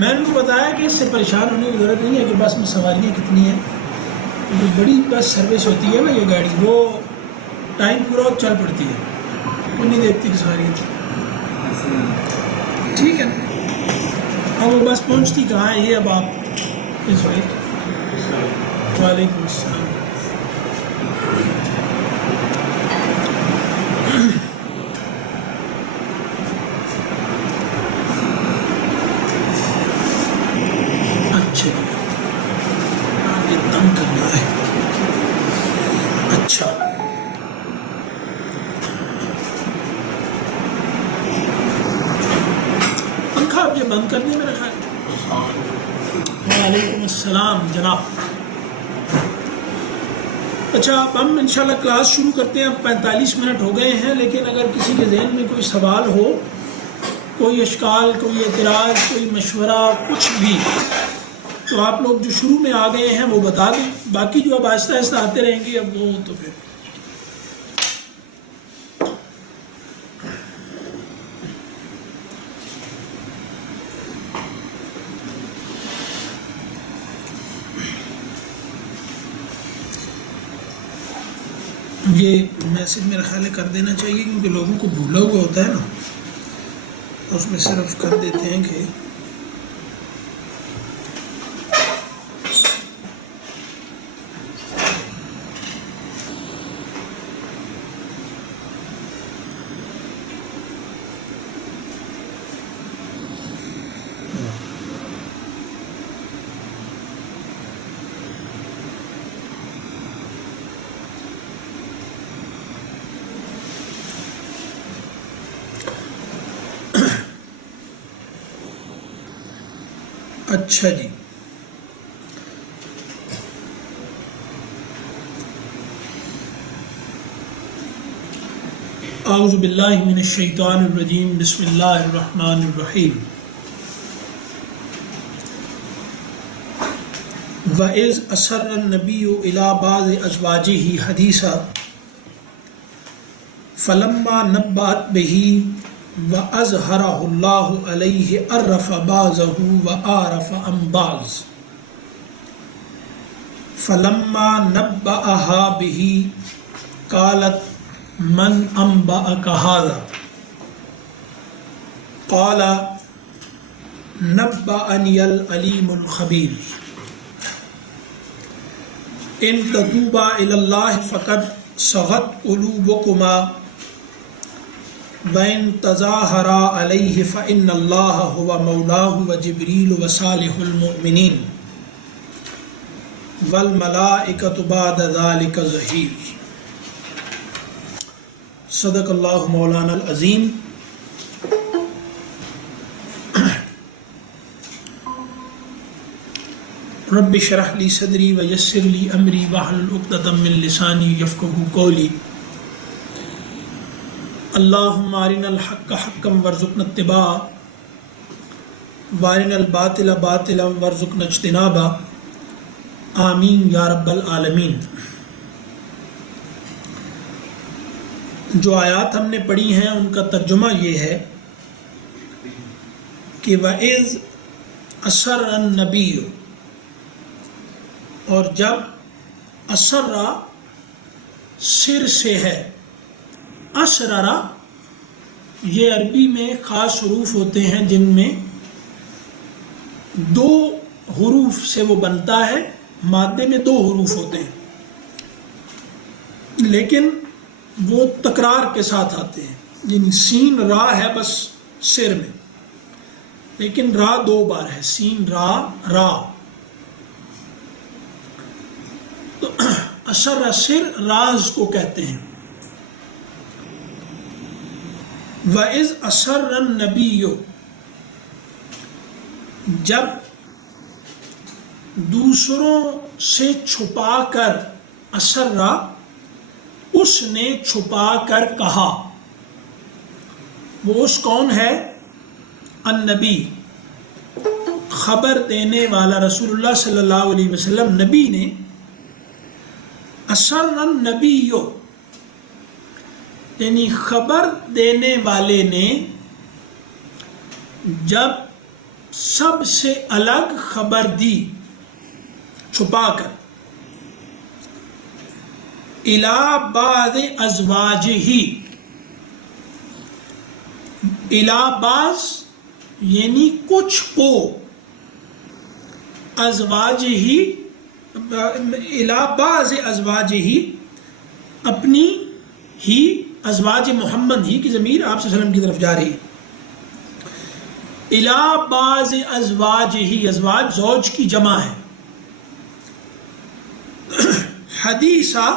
میں نے بتایا کہ اس سے پریشان ہونے کی ضرورت نہیں ہے کہ بس میں سواریاں کتنی ہیں. جو بڑی بس سروس ہوتی ہے نا یہ گاڑی، وہ ٹائم پورا چل پڑتی ہے، وہ نہیں دیکھتی کہ سواریاں. ٹھیک ہے نا. اب وہ بس پہنچتی کہاں ہے یہ اب آپ اس وقت. وعلیکم السلام. اچھا آپ یہ تنگ کرنا ہے. اچھا پنکھا آپ یہ بند کر دیں میرا خیال. وعلیکم السلام جناب. اچھا اب ہم انشاءاللہ کلاس شروع کرتے ہیں. اب 45 منٹ ہو گئے ہیں، لیکن اگر کسی کے ذہن میں کوئی سوال ہو، کوئی اشکال، کوئی اعتراض، کوئی مشورہ، کچھ بھی، تو آپ لوگ جو شروع میں آ گئے ہیں وہ بتا دیں. باقی جو اب آہستہ آہستہ آتے رہیں گے اب وہ تو پھر یہ میسج میرا خیال ہے کر دینا چاہیے، کیونکہ لوگوں کو بھولا ہوا ہوتا ہے نا، اس میں صرف کر دیتے ہیں کہ اچھا جی. اعوذ باللہ من الشیطان الرجیم. بسم اللہ الرحمن الرحیم. وَإِذْ أَسَرَّ النَّبِيُّ إِلَىٰ بَعْضِ أَزْوَاجِهِ حَدِيثًا فَلَمَّا نَبَّأَتْ بِهِ وَأَظْهَرَهُ اللَّهُ عَلَيْهِ عَرَّفَ بَعْضَهُ وَأَعْرَضَ عَن بَعْضٍ فَلَمَّا نَبَّأَهَا بِهِ قَالَتْ مَنْ أَنبَأَكَ هَٰذَا قَالَ نَبَّأَنِيَ الْعَلِيمُ الْخَبِيرُ إِن تَتُوبَا إِلَى اللَّهِ فَقَدْ صَغَتْ قُلُوبُكُمَا وَإِن تَظَاهَرَا عَلَيْهِ فَإِنَّ اللَّهَ هُوَ مَوْلَاهُ وَجِبْرِيلُ وَصَالِحُ الْمُؤْمِنِينَ وَالْمَلَائِكَةُ بَعْدَ ذَلِكَ ظَهِيرٌ. صدق اللہ مولانا العظیم. رب اشرح لی صدری ویسر لی امری واحلل عقدۃ من لسانی یفقہوا قولی. اللہم ارنا الحق حقا وارزقنا اتباعہ وارنا الباطل باطلا وارزقنا اجتنابہ. آمین یا رب العالمین. جو آیات ہم نے پڑھی ہیں ان کا ترجمہ یہ ہے کہ وَإِذْ أَسَرَّ النَّبِيُّ، اور جب اسرا سر سے ہے. اسررا یہ عربی میں خاص حروف ہوتے ہیں جن میں 2 حروف سے وہ بنتا ہے. مادے میں 2 حروف ہوتے ہیں لیکن وہ تکرار کے ساتھ آتے ہیں. یعنی سین را ہے بس سر میں، لیکن را 2 بار ہے. سین را را. تو اسر سر راز کو کہتے ہیں. وَإِذْ أَسَرَّ النَّبِيُّ، جب دوسروں سے چھپا کر، اسرا اس نے چھپا کر کہا. وہ اس کون ہے؟ النبی، خبر دینے والا رسول اللہ صلی اللہ علیہ وسلم. نبی نے اسر النبی یعنی خبر دینے والے نے جب سب سے الگ خبر دی چھپا کر، الی بعض ازواجہ، الی بعض یعنی کچھ کو، ازواجہ الی بعض ازواجہ اپنی ہی، ازواج محمد ہی کی ضمیر آپ صلی اللہ علیہ وسلم کی طرف جا رہی ہے، الی بعض ازواجہ، ازواج زوج کی جمع ہے، حدیثہ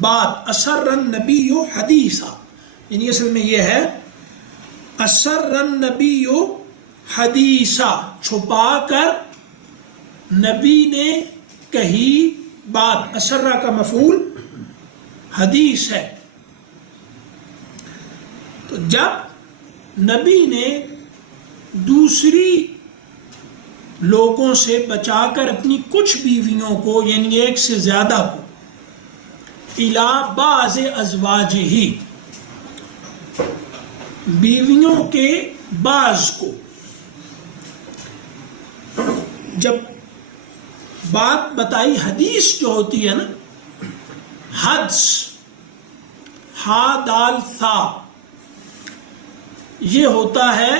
بات، اسر النبی حدیثہ، یعنی اصل میں یہ ہے اسر النبی حدیثہ، چھپا کر نبی نے کہی بات، اسرہ کا مفعول حدیث ہے۔ تو جب نبی نے دوسری لوگوں سے بچا کر اپنی کچھ بیویوں کو، یعنی ایک سے زیادہ کو، الی بعض ازواجہ، بیویوں کے بعض کو، جب بات بتائی، حدیث جو ہوتی ہے نا، حدس، ہا دال ثا، یہ ہوتا ہے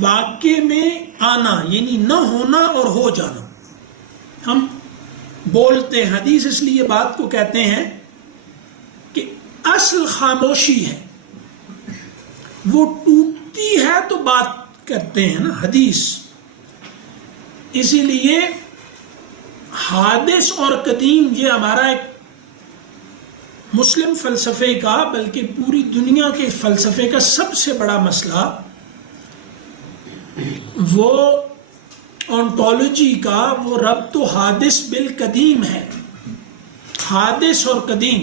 واقع میں آنا، یعنی نہ ہونا اور ہو جانا۔ ہم بولتے ہیں، حدیث اس لیے بات کو کہتے ہیں کہ اصل خاموشی ہے، وہ ٹوٹتی ہے تو بات کرتے ہیں نا حدیث۔ اسی لیے حادث اور قدیم یہ ہمارا ایک مسلم فلسفے کا، بلکہ پوری دنیا کے فلسفے کا سب سے بڑا مسئلہ وہ اونٹولوجی کا، وہ ربط و حادث بالقدیم ہے۔ حادث اور قدیم،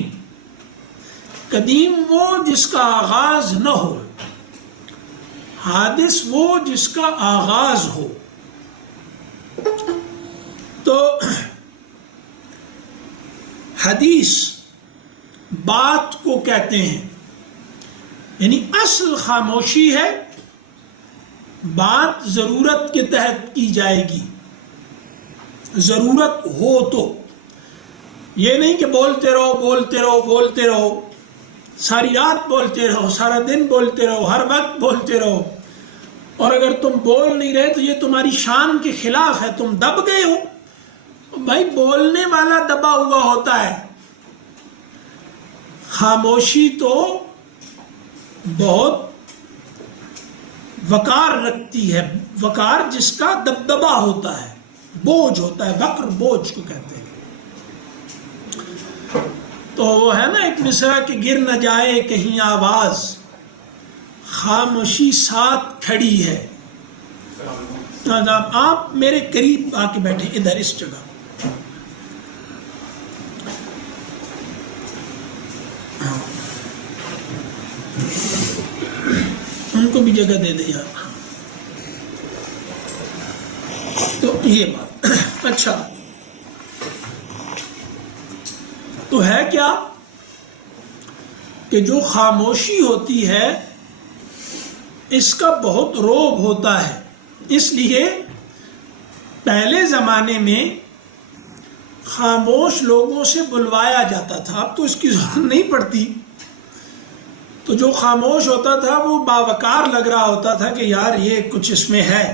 قدیم وہ جس کا آغاز نہ ہو، حادث وہ جس کا آغاز ہو۔ تو حدیث بات کو کہتے ہیں، یعنی اصل خاموشی ہے، بات ضرورت کے تحت کی جائے گی، ضرورت ہو تو، یہ نہیں کہ بولتے رہو بولتے رہو بولتے رہو، ساری رات بولتے رہو، سارا دن بولتے رہو، ہر وقت بولتے رہو، اور اگر تم بول نہیں رہے تو یہ تمہاری شان کے خلاف ہے، تم دب گئے ہو۔ بھائی بولنے والا دبا ہوا ہوتا ہے، خاموشی تو بہت وقار رکھتی ہے، وقار جس کا دبدبا ہوتا ہے، بوجھ ہوتا ہے، وقر بوجھ کو کہتے ہیں۔ تو وہ ہے نا ایک مصرع کہ گر نہ جائے کہیں آواز، خاموشی ساتھ کھڑی ہے۔ آپ میرے قریب آ کے بیٹھے ادھر اس جگہ، ان کو بھی جگہ دے دے یار۔ تو یہ بات اچھا تو ہے کیا کہ جو خاموشی ہوتی ہے اس کا بہت رعب ہوتا ہے، اس لیے پہلے زمانے میں خاموش لوگوں سے بلوایا جاتا تھا، اب تو اس کی ضرورت نہیں پڑتی۔ تو جو خاموش ہوتا تھا وہ باوقار لگ رہا ہوتا تھا کہ یار یہ کچھ اس میں ہے،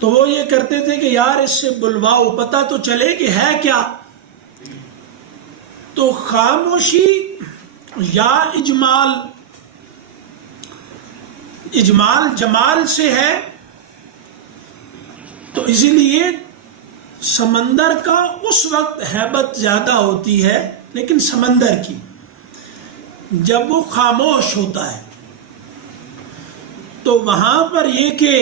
تو وہ یہ کرتے تھے کہ یار اس سے بلواؤ، پتہ تو چلے کہ ہے کیا۔ تو خاموشی یا اجمال جمال سے ہے، تو اسی لیے سمندر کا اس وقت ہیبت زیادہ ہوتی ہے، لیکن سمندر کی جب وہ خاموش ہوتا ہے تو وہاں پر یہ کہ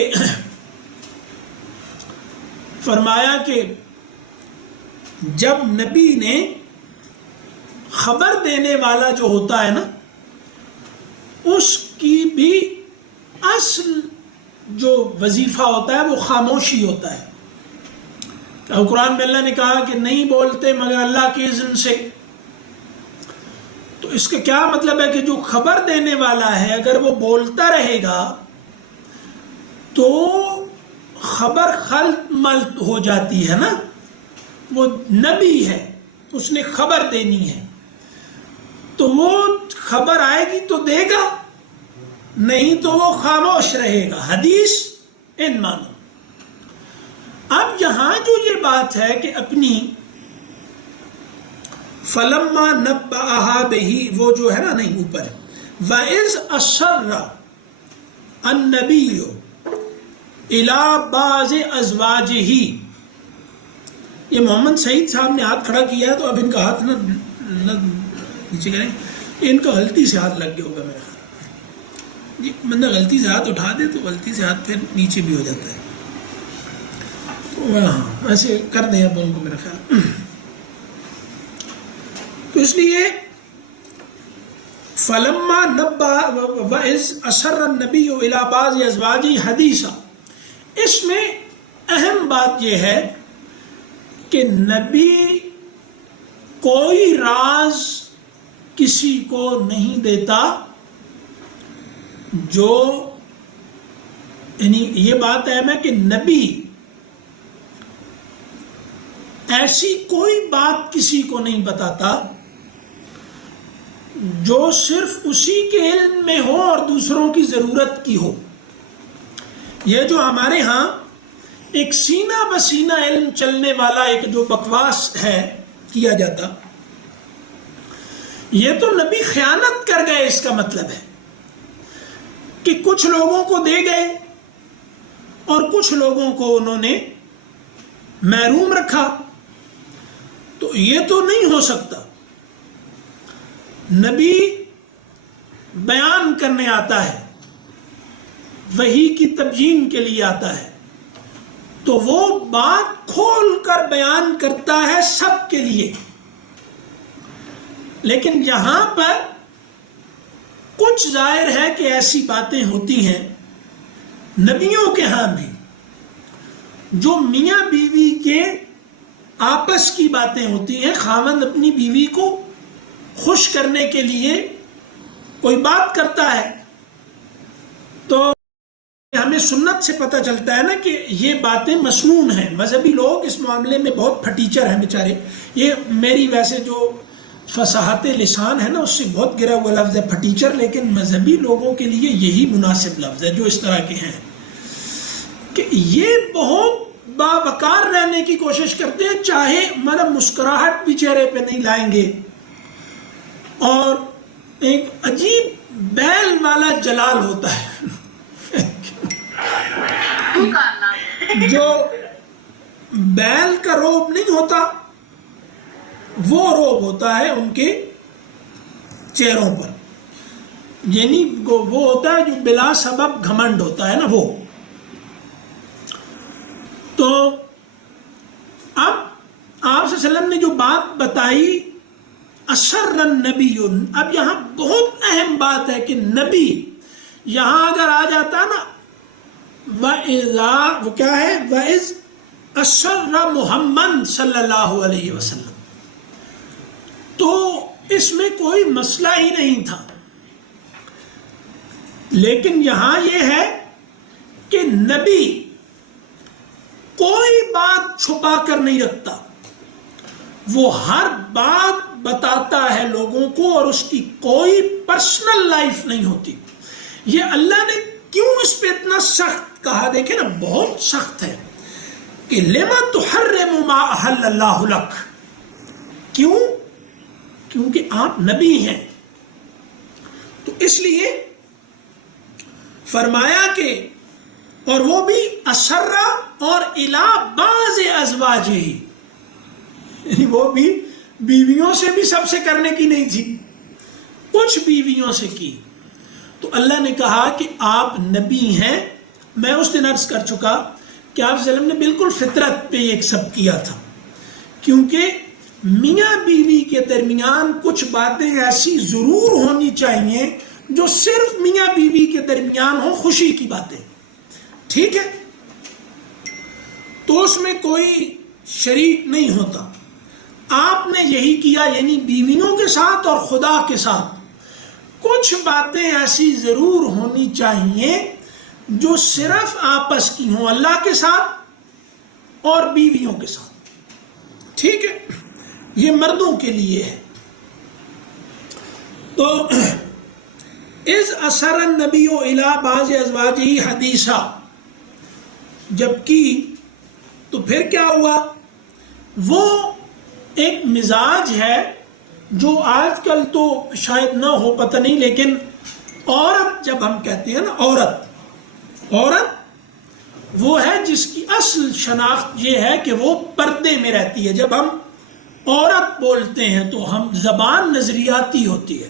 فرمایا کہ جب نبی نے خبر دینے والا جو ہوتا ہے نا، اس کی بھی اصل جو وظیفہ ہوتا ہے وہ خاموشی ہوتا ہے۔ قرآن میں اللہ نے کہا کہ نہیں بولتے مگر اللہ کے اذن سے، تو اس کا کیا مطلب ہے کہ جو خبر دینے والا ہے اگر وہ بولتا رہے گا تو خبر خلط ملط ہو جاتی ہے نا. وہ نبی ہے, اس نے خبر دینی ہے, تو وہ خبر آئے گی تو دے گا, نہیں تو وہ خاموش رہے گا. حدیث ان مانو. اب یہاں جو یہ بات ہے کہ اپنی فلما نبأہا بہی, وہ جو ہے نا, نہیں اوپر وَإِذْ أَسَرَّ النَّبِيُّ إِلَى بَعْضِ أَزْوَاجِهِ. یہ محمد سعید صاحب نے ہاتھ کھڑا کیا ہے, تو اب ان کا ہاتھ نہ نیچے کریں, ان کا غلطی سے ہاتھ لگ گیا ہوگا میرے خیال جی. بندہ غلطی سے ہاتھ اٹھا دے تو غلطی سے ہاتھ پھر نیچے بھی ہو جاتا ہے. ہاں ایسے کر دیں اب ان کو میرا خیال. تو اس لیے فلما نبا وَإِذْ أَسَرَّ النَّبِيُّ إِلَى بَعْضِ أَزْوَاجِهِ حَدِيثًا, اس میں اہم بات یہ ہے کہ نبی کوئی راز کسی کو نہیں دیتا, جو یعنی یہ بات اہم ہے کہ نبی ایسی کوئی بات کسی کو نہیں بتاتا جو صرف اسی کے علم میں ہو اور دوسروں کی ضرورت کی ہو. یہ جو ہمارے ہاں ایک سینہ بسینہ علم چلنے والا ایک جو بکواس ہے کیا جاتا, یہ تو نبی خیانت کر گئے. اس کا مطلب ہے کہ کچھ لوگوں کو دے گئے اور کچھ لوگوں کو انہوں نے محروم رکھا. تو یہ تو نہیں ہو سکتا. نبی بیان کرنے آتا ہے, وحی کی تبیین کے لیے آتا ہے, تو وہ بات کھول کر بیان کرتا ہے سب کے لیے. لیکن یہاں پر کچھ ظاہر ہے کہ ایسی باتیں ہوتی ہیں نبیوں کے ہاں بھی, جو میاں بیوی کے آپس کی باتیں ہوتی ہیں. خاوند اپنی بیوی کو خوش کرنے کے لیے کوئی بات کرتا ہے, تو ہمیں سنت سے پتہ چلتا ہے نا کہ یہ باتیں مسنون ہیں. مذہبی لوگ اس معاملے میں بہت پھٹیچر ہیں بیچارے. یہ میری ویسے جو فصاحت لسان ہے نا, اس سے بہت گرا ہوا لفظ ہے پھٹیچر, لیکن مذہبی لوگوں کے لیے یہی مناسب لفظ ہے جو اس طرح کے ہیں, کہ یہ بہت باوقار رہنے کی کوشش کرتے ہیں, چاہے مطلب مسکراہٹ بھی چہرے پہ نہیں لائیں گے, اور ایک عجیب بیل والا جلال ہوتا ہے جو بیل کا روب نہیں ہوتا, وہ روب ہوتا ہے ان کے چہروں پر. یعنی وہ ہوتا ہے جو بلا سبب گھمنڈ ہوتا ہے نا, وہ. تو اب آپ صلی اللہ علیہ وسلم نے جو بات بتائی اسر النبی, اب یہاں بہت اہم بات ہے کہ نبی یہاں اگر آ جاتا نا وَإِذَا, وہ کیا ہے, وَإِذْ أَسَرَّ محمد صلی اللہ علیہ وسلم, تو اس میں کوئی مسئلہ ہی نہیں تھا. لیکن یہاں یہ ہے کہ نبی کوئی بات چھپا کر نہیں رکھتا, وہ ہر بات بتاتا ہے لوگوں کو, اور اس کی کوئی پرسنل لائف نہیں ہوتی. یہ اللہ نے کیوں اس پہ اتنا سخت کہا, دیکھیں نا بہت سخت ہے کہ لِمَ تُحَرِّمُ مَا أَحَلَّ اللَّهُ لَكَ. کیوں؟ کیونکہ آپ نبی ہیں. تو اس لیے فرمایا کہ, اور وہ بھی اسرا اور الی بعض ازواجہ, یعنی وہ بھی بیویوں سے بھی سب سے کرنے کی نہیں تھی, کچھ بیویوں سے کی. تو اللہ نے کہا کہ آپ نبی ہیں. میں اس دن عرض کر چکا کہ آپ صلی اللہ علیہ وسلم نے بالکل فطرت پہ ایک سب کیا تھا, کیونکہ میاں بیوی کے درمیان کچھ باتیں ایسی ضرور ہونی چاہیے جو صرف میاں بیوی کے درمیان ہو, خوشی کی باتیں, ٹھیک ہے. تو اس میں کوئی شریک نہیں ہوتا. آپ نے یہی کیا, یعنی بیویوں کے ساتھ اور خدا کے ساتھ کچھ باتیں ایسی ضرور ہونی چاہیے جو صرف آپس کی ہوں، اللہ کے ساتھ اور بیویوں کے ساتھ. ٹھیک ہے، یہ مردوں کے لیے ہے. تو اذ اسر النبی الی بعض ازواجہ حدیثا، جب کی تو پھر کیا ہوا؟ وہ ایک مزاج ہے جو آج کل تو شاید نہ ہو، پتہ نہیں، لیکن عورت جب ہم کہتے ہیں نا عورت وہ ہے جس کی اصل شناخت یہ ہے کہ وہ پردے میں رہتی ہے. جب ہم عورت بولتے ہیں تو ہم زبان نظریاتی ہوتی ہے،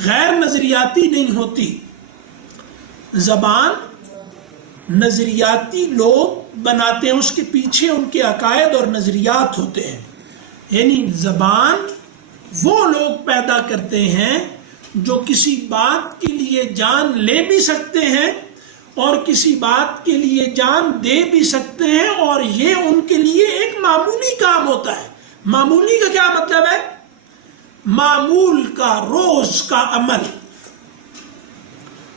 غیر نظریاتی نہیں ہوتی. زبان نظریاتی لوگ بناتے ہیں، اس کے پیچھے ان کے عقائد اور نظریات ہوتے ہیں. یعنی زبان وہ لوگ پیدا کرتے ہیں جو کسی بات کے لیے جان لے بھی سکتے ہیں اور کسی بات کے لیے جان دے بھی سکتے ہیں، اور یہ ان کے لیے ایک معمولی کام ہوتا ہے. معمولی کا کیا مطلب ہے؟ معمول کا، روز کا عمل.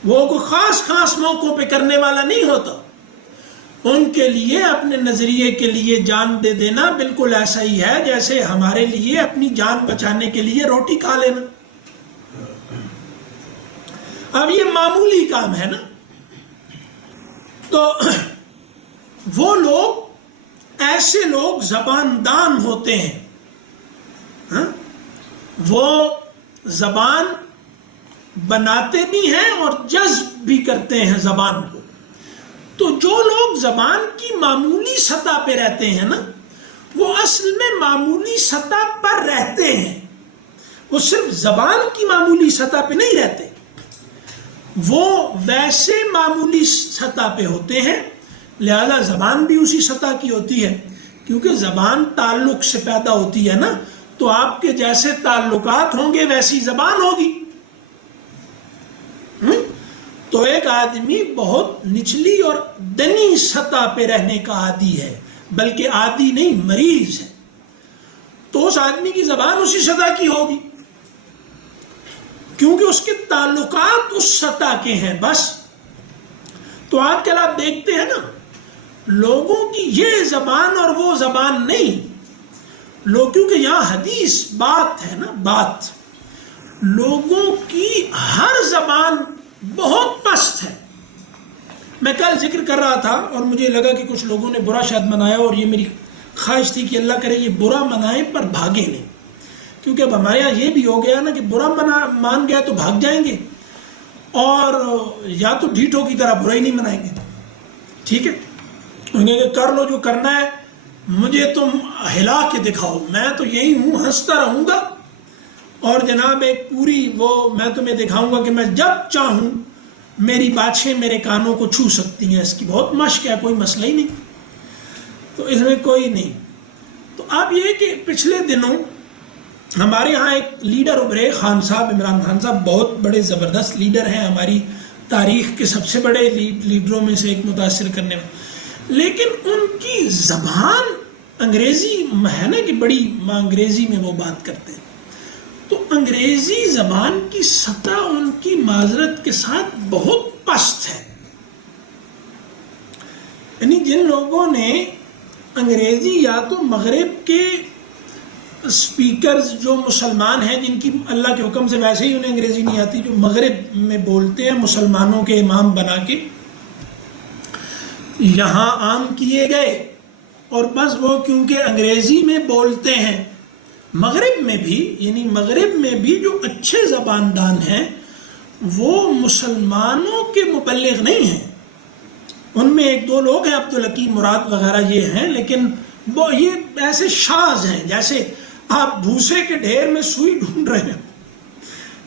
وہ کوئی خاص موقعوں پہ کرنے والا نہیں ہوتا. ان کے لیے اپنے نظریے کے لیے جان دے دینا بالکل ایسا ہی ہے جیسے ہمارے لیے اپنی جان بچانے کے لیے روٹی کھا لینا. اب یہ معمولی کام ہے نا. تو وہ لوگ، ایسے لوگ زبان دان ہوتے ہیں. وہ زبان بناتے بھی ہیں اور جذب بھی کرتے ہیں زبان کو. تو جو لوگ زبان کی معمولی سطح پہ رہتے ہیں نا، وہ اصل میں معمولی سطح پر رہتے ہیں. وہ صرف زبان کی معمولی سطح پہ نہیں رہتے، وہ ویسے معمولی سطح پہ ہوتے ہیں. لہذا زبان بھی اسی سطح کی ہوتی ہے، کیونکہ زبان تعلق سے پیدا ہوتی ہے نا. تو آپ کے جیسے تعلقات ہوں گے ویسی زبان ہوگی. تو ایک آدمی بہت نچلی اور دنی سطح پہ رہنے کا عادی ہے، بلکہ عادی نہیں، مریض ہے. تو اس آدمی کی زبان اسی سطح کی ہوگی کیونکہ اس کے تعلقات اس سطح کے ہیں بس. تو آج کل آپ دیکھتے ہیں نا، لوگوں کی یہ زبان اور وہ زبان نہیں. لوگ، کیونکہ یہاں حدیث بات ہے نا، بات. لوگوں کی ہر زبان بہت پست ہے. میں کل ذکر کر رہا تھا اور مجھے لگا کہ کچھ لوگوں نے برا شاید منایا، اور یہ میری خواہش تھی کہ اللہ کرے یہ برا منائیں پر بھاگے نہیں. کیونکہ اب ہمارے یہاں یہ بھی ہو گیا نا کہ برا مان گیا تو بھاگ جائیں گے، اور یا تو ڈھیٹوں کی طرح برا ہی نہیں منائیں گے. ٹھیک ہے، انہیں کہ کر لو جو کرنا ہے، مجھے تم ہلا کے دکھاؤ، میں تو یہی ہوں، ہنستا رہوں گا. اور جناب ایک پوری وہ میں تمہیں دکھاؤں گا کہ میں جب چاہوں میری باتیں میرے کانوں کو چھو سکتی ہیں. اس کی بہت مشق ہے، کوئی مسئلہ ہی نہیں، تو اس میں کوئی نہیں. تو اب یہ کہ پچھلے دنوں ہمارے ہاں ایک لیڈر ابھرے، خان صاحب، عمران خان صاحب، بہت بڑے زبردست لیڈر ہیں، ہماری تاریخ کے سب سے بڑے لیڈروں میں سے ایک، متاثر کرنے میں. لیکن ان کی زبان انگریزی ہے نا کہ بڑی انگریزی میں وہ بات کرتے ہیں. تو انگریزی زبان کی سطح ان کی معذرت کے ساتھ بہت پست ہے. یعنی جن لوگوں نے انگریزی، یا تو مغرب کے اسپیکرز جو مسلمان ہیں، جن کی اللہ کے حکم سے ویسے ہی انہیں انگریزی نہیں آتی، جو مغرب میں بولتے ہیں، مسلمانوں کے امام بنا کے یہاں عام کیے گئے، اور بس وہ کیونکہ انگریزی میں بولتے ہیں. مغرب میں بھی، یعنی مغرب میں بھی جو اچھے زباندان ہیں وہ مسلمانوں کے مبلغ نہیں ہیں. ان میں ایک دو لوگ ہیں، عبدالحکیم مراد وغیرہ یہ ہیں، لیکن وہ یہ ایسے شاذ ہیں جیسے آپ بھوسے کے ڈھیر میں سوئی ڈھونڈ رہے ہیں.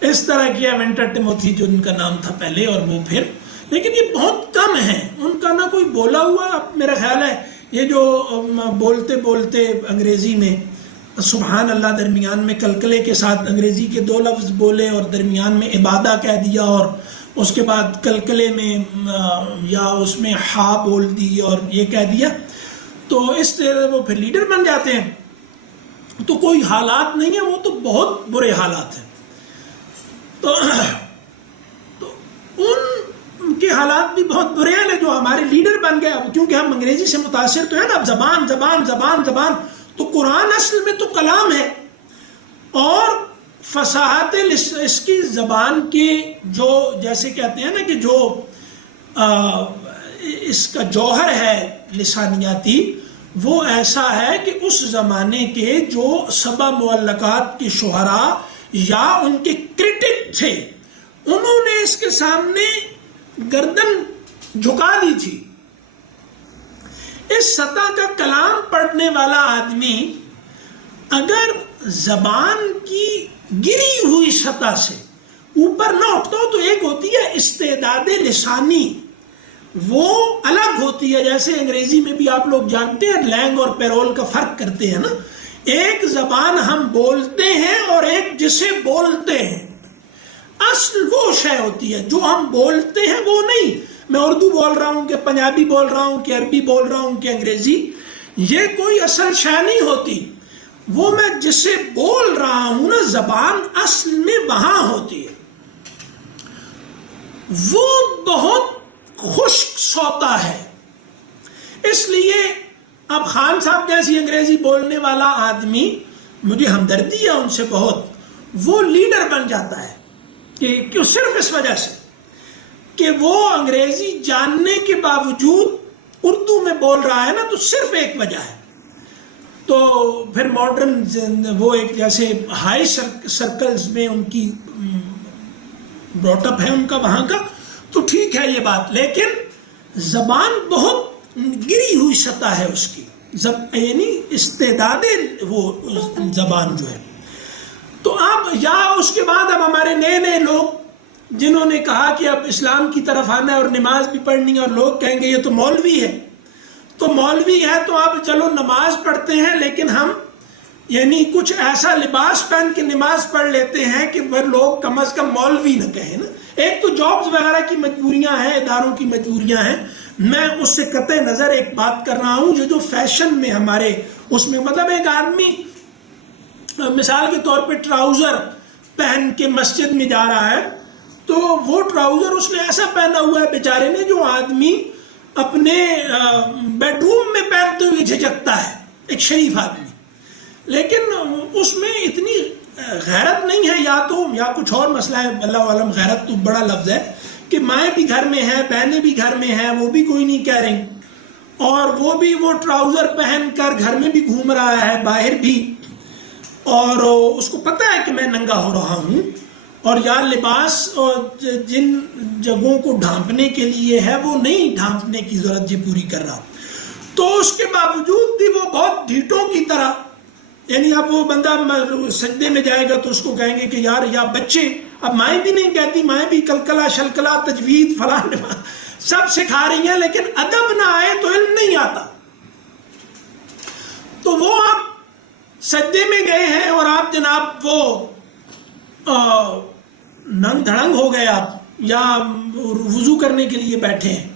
اس طرح کیا ونٹر ٹیموتھی جو ان کا نام تھا پہلے، اور وہ پھر، لیکن یہ بہت کم ہیں. ان کا نہ کوئی بولا ہوا، میرا خیال ہے یہ جو بولتے بولتے انگریزی میں سبحان اللہ درمیان میں کلکلے کے ساتھ انگریزی کے 2 لفظ بولے، اور درمیان میں عبادہ کہہ دیا، اور اس کے بعد کلکلے میں یا اس میں ہا بول دی اور یہ کہہ دیا، تو اس طرح وہ پھر لیڈر بن جاتے ہیں. تو کوئی حالات نہیں ہے، وہ تو بہت برے حالات ہیں. تو ان کے حالات بھی بہت برے ہیں جو ہمارے لیڈر بن گئے، کیونکہ ہم انگریزی سے متاثر تو ہیں نا، اب زبان زبان زبان زبان، تو قرآن اصل میں تو کلام ہے، اور فصاحت اس کی زبان کے جو جیسے کہتے ہیں نا کہ جو اس کا جوہر ہے لسانیاتی، وہ ایسا ہے کہ اس زمانے کے جو سبع معلقات کے شعراء یا ان کے کرٹک تھے، انہوں نے اس کے سامنے گردن جھکا دی تھی۔ اس سطح کا کلام پڑھنے والا آدمی اگر زبان کی گری ہوئی سطح سے اوپر نہ اٹھتا ہو تو ایک ہوتی ہے استعداد لسانی، وہ الگ ہوتی ہے۔ جیسے انگریزی میں بھی آپ لوگ جانتے ہیں لینگ اور پیرول کا فرق کرتے ہیں نا، ایک زبان ہم بولتے ہیں اور ایک جسے بولتے ہیں، اصل وہ شے ہوتی ہے جو ہم بولتے ہیں، وہ نہیں میں اردو بول رہا ہوں کہ پنجابی بول رہا ہوں کہ عربی بول رہا ہوں کہ انگریزی، یہ کوئی اصل شے نہیں ہوتی، وہ میں جسے بول رہا ہوں نا، زبان اصل میں وہاں ہوتی ہے، وہ بہت خشک سوتا ہے۔ اس لیے اب خان صاحب جیسی انگریزی بولنے والا آدمی، مجھے ہمدردی ہے ان سے بہت، وہ لیڈر بن جاتا ہے کہ صرف اس وجہ سے کہ وہ انگریزی جاننے کے باوجود اردو میں بول رہا ہے نا، تو صرف ایک وجہ ہے۔ تو پھر ماڈرن وہ ایک جیسے ہائی سرکلز میں ان کی براٹ اپ ہے ان کا وہاں کا، تو ٹھیک ہے یہ بات، لیکن زبان بہت گری ہوئی سطح ہے اس کی، یعنی استعداد وہ زبان جو ہے۔ تو اب یا اس کے بعد اب ہمارے نئے نئے لوگ جنہوں نے کہا کہ اب اسلام کی طرف آنا ہے اور نماز بھی پڑھنی ہے، اور لوگ کہیں گے یہ تو مولوی ہے، تو مولوی ہے تو آپ چلو نماز پڑھتے ہیں، لیکن ہم یعنی کچھ ایسا لباس پہن کے نماز پڑھ لیتے ہیں کہ وہ لوگ کم از کم مولوی نہ کہیں نا۔ ایک تو جابز وغیرہ کی مجبوریاں ہیں، اداروں کی مجبوریاں ہیں، میں اس سے قطع نظر ایک بات کر رہا ہوں جو فیشن میں ہمارے اس میں، مطلب ایک آدمی مثال کے طور پہ ٹراؤزر پہن کے مسجد میں جا رہا ہے، تو وہ ٹراؤزر اس نے ایسا پہنا ہوا ہے بیچارے نے جو آدمی اپنے بیڈ روم میں پہنتے ہوئے جھجکتا ہے، ایک شریف آدمی، لیکن اس میں اتنی غیرت نہیں ہے، یا کچھ اور مسئلہ ہے، اللہ عالم، غیرت تو بڑا لفظ ہے کہ مائیں بھی گھر میں ہیں، بہنیں بھی گھر میں ہیں، وہ بھی کوئی نہیں کہہ رہی، اور وہ بھی وہ ٹراؤزر پہن کر گھر میں بھی گھوم رہا ہے، باہر بھی، اور اس کو پتہ ہے کہ میں ننگا ہو رہا ہوں، اور یا لباس جن جگہوں کو ڈھانپنے کے لیے ہے وہ نہیں ڈھانپنے کی ضرورت یہ پوری کر رہا، تو اس کے باوجود بھی وہ بہت ڈھیٹوں کی طرح، یعنی اب وہ بندہ سجدے میں جائے گا تو اس کو کہیں گے کہ یار، یا بچے، اب مائیں بھی نہیں کہتی، مائیں بھی کلکلا شلکلا تجوید فلان سب سکھا رہی ہیں، لیکن ادب نہ آئے تو علم نہیں آتا۔ تو وہ آپ سجدے میں گئے ہیں اور آپ جناب وہ ننگ دھڑنگ ہو گئے آپ، یا وضو کرنے کے لیے بیٹھے ہیں،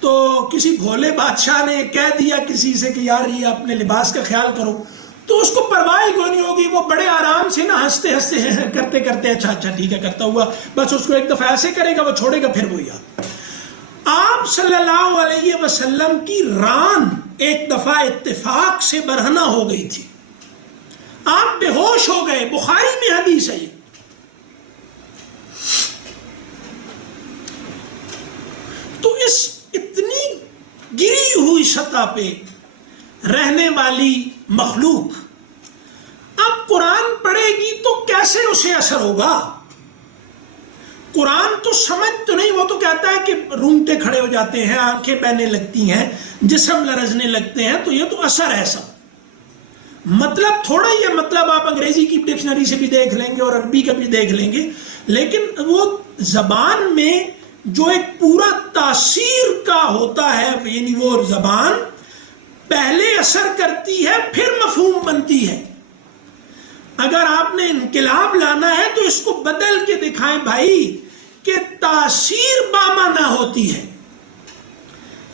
تو کسی بھولے بادشاہ نے کہہ دیا کسی سے کہ یار یہ اپنے لباس کا خیال کرو، تو اس کو پرواہ کوئی نہیں ہوگی، وہ بڑے آرام سے نا ہنستے ہنستے کرتے کرتے اچھا ٹھیک ہے کرتا ہوا، بس اس کو ایک دفعہ ایسے کرے گا وہ چھوڑے گا پھر وہی آپ صلی اللہ علیہ وسلم کی ران ایک دفعہ اتفاق سے برہنہ ہو گئی تھی، آپ بے ہوش ہو گئے، بخاری میں حدیث ہے۔ تو اس اتنی گری ہوئی سطح پہ رہنے والی مخلوق اب قرآن پڑھے گی تو کیسے اسے اثر ہوگا؟ قرآن تو سمجھ تو نہیں، وہ تو کہتا ہے کہ رونگٹے کھڑے ہو جاتے ہیں، آنکھیں بہنے لگتی ہیں، جسم لرزنے لگتے ہیں، تو یہ تو اثر ہے سب، مطلب تھوڑا ہی ہے، مطلب آپ انگریزی کی ڈکشنری سے بھی دیکھ لیں گے اور عربی کا بھی دیکھ لیں گے، لیکن وہ زبان میں جو ایک پورا تاثیر کا ہوتا ہے، یعنی وہ زبان پہلے اثر کرتی ہے پھر مفہوم بنتی ہے۔ اگر آپ نے انقلاب لانا ہے تو اس کو بدل کے دکھائیں بھائی کہ تاثیر بامانہ ہوتی ہے،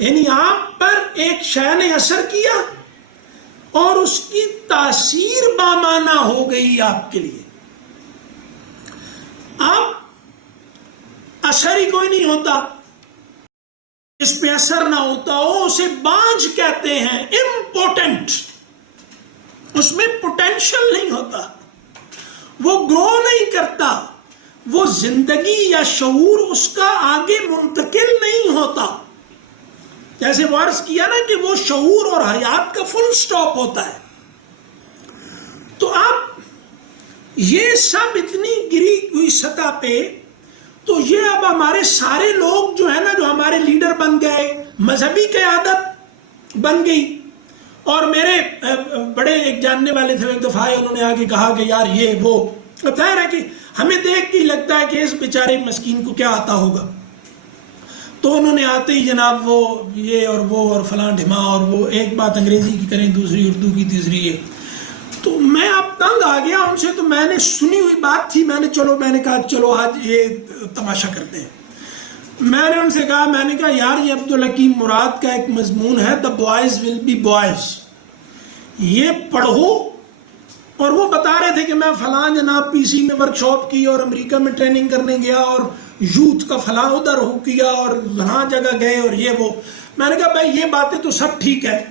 یعنی آپ پر ایک شے نے اثر کیا اور اس کی تاثیر بامانہ ہو گئی آپ کے لیے، اب اثر ہی کوئی نہیں ہوتا اس پہ اثر نہ ہوتا ہو اسے بانجھ کہتے ہیں، امپوٹنٹ، اس میں پوٹینشل نہیں ہوتا، وہ گرو نہیں کرتا، وہ زندگی یا شعور اس کا آگے منتقل نہیں ہوتا. جیسے وارث کیا نا کہ وہ شعور اور حیات کا فل سٹاپ ہوتا ہے. تو آپ یہ سب اتنی گری ہوئی سطح پہ، تو یہ اب ہمارے سارے لوگ جو ہے نا، جو ہمارے لیڈر بن گئے، مذہبی قیادت بن گئی. اور میرے بڑے ایک جاننے والے تھے، ایک دفعہ انہوں نے آگے کہا کہ یار یہ وہ، ظاہر ہے کہ ہمیں دیکھ کے لگتا ہے کہ اس بیچارے مسکین کو کیا آتا ہوگا. تو انہوں نے آتے ہی جناب وہ یہ اور وہ اور فلاں ڈھما، اور وہ ایک بات انگریزی کی کریں، دوسری اردو کی، تیسری یہ. تو میں اب تنگ آ گیا ان سے. تو میں نے سنی ہوئی بات تھی، میں نے کہا چلو آج یہ تماشا کرتے ہیں. میں نے ان سے کہا، میں نے کہا یار یہ عبدالحکیم مراد کا ایک مضمون ہے، the boys will be boys, یہ پڑھو. اور وہ بتا رہے تھے کہ میں فلاں جناب پی سی میں ورک شاپ کی، اور امریکہ میں ٹریننگ کرنے گیا، اور یوتھ کا فلاں ادھر ہو کیا، اور فلاں جگہ گئے، اور یہ وہ. میں نے کہا بھائی یہ باتیں تو سب ٹھیک ہے،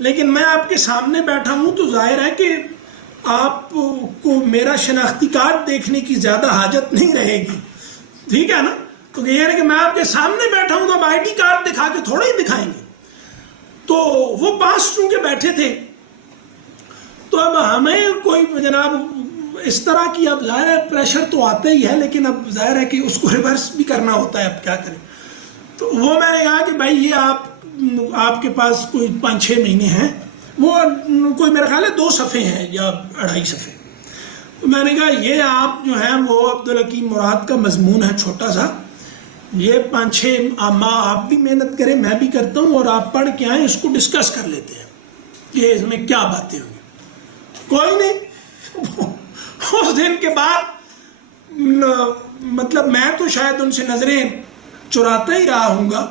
لیکن میں آپ کے سامنے بیٹھا ہوں تو ظاہر ہے کہ آپ کو میرا شناختی کارڈ دیکھنے کی زیادہ حاجت نہیں رہے گی، ٹھیک ہے نا. تو یہ ہے کہ میں آپ کے سامنے بیٹھا ہوں تو اب آئی ڈی کارڈ دکھا کے تھوڑا ہی دکھائیں گے. تو وہ پاس چونکہ بیٹھے تھے، تو اب ہمیں کوئی جناب اس طرح کی، اب ظاہر ہے پریشر تو آتا ہی ہے، لیکن اب ظاہر ہے کہ اس کو ریورس بھی کرنا ہوتا ہے، اب کیا کریں. تو وہ میں نے کہا کہ بھائی یہ آپ کے پاس کوئی 5-6 مہینے ہیں، وہ کوئی میرا خیال ہے 2 صفحے ہیں یا 2.5 صفحے. میں نے کہا یہ آپ جو ہیں وہ عبدالحکیم مراد کا مضمون ہے چھوٹا سا، یہ 5-6 ماہ آپ بھی محنت کریں، میں بھی کرتا ہوں، اور آپ پڑھ کے آئیں، اس کو ڈسکس کر لیتے ہیں کہ اس میں کیا باتیں ہوئی. کوئی نہیں. اس دن کے بعد مطلب میں تو شاید ان سے نظریں چراتا ہی رہا ہوں گا،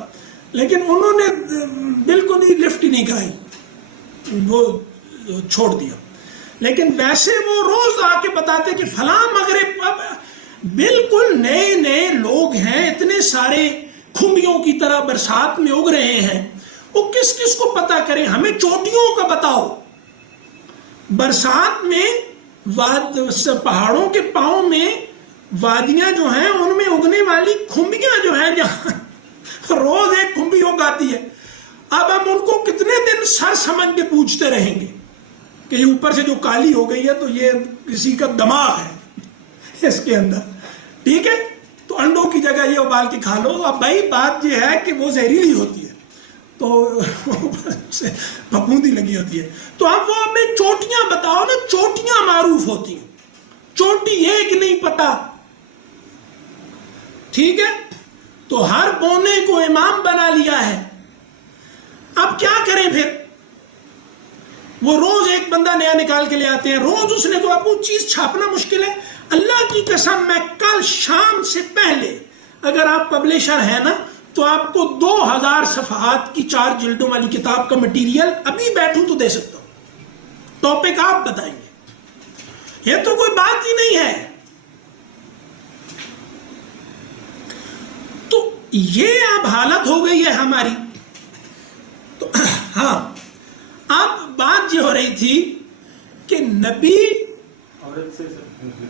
لیکن انہوں نے بالکل ہی لفٹ ہی نہیں کرائی، وہ چھوڑ دیا. لیکن ویسے وہ روز آ کے بتاتے کہ فلاں مغرب، اب بالکل نئے نئے لوگ ہیں، اتنے سارے کھمبیوں کی طرح برسات میں اگ رہے ہیں، وہ کس کس کو پتہ کریں. ہمیں چوٹیوں کا بتاؤ. برسات میں پہاڑوں کے پاؤں میں وادیاں جو ہیں ان میں اگنے والی کھمبیاں جو ہیں، جہاں روز ایک کھمبی اگاتی ہے، اب ہم ان کو کتنے دن سر سمجھ کے پوچھتے رہیں گے کہ یہ اوپر سے جو کالی ہو گئی ہے تو یہ کسی کا دماغ ہے اس کے اندر، ٹھیک ہے، تو انڈوں کی جگہ یہ ابال کے کھا لو. اب بھائی بات یہ ہے کہ وہ زہریلی ہوتی ہے، تو پھپھوندی لگی ہوتی ہے. تو اب وہ ہمیں چوٹیاں بتاؤ نا، چوٹیاں معروف ہوتی ہیں، چوٹی ایک نہیں پتا، ٹھیک ہے. تو ہر بونے کو امام بنا لیا ہے. اب کیا کریں پھر؟ وہ روز ایک بندہ نیا نکال کے لے آتے ہیں، روز اس نے تو اب وہ چیز چھاپنا مشکل ہے. اللہ کی قسم میں کل شام سے پہلے اگر آپ پبلشر ہیں نا تو آپ کو 2000 صفحات کی 4 جلدوں والی کتاب کا مٹیریل ابھی بیٹھوں تو دے سکتا ہوں. ٹاپک آپ بتائیں گے، یہ تو کوئی بات ہی نہیں ہے. تو یہ اب حالت ہو گئی ہے ہماری. تو ہاں اب بات یہ ہو رہی تھی کہ نبی،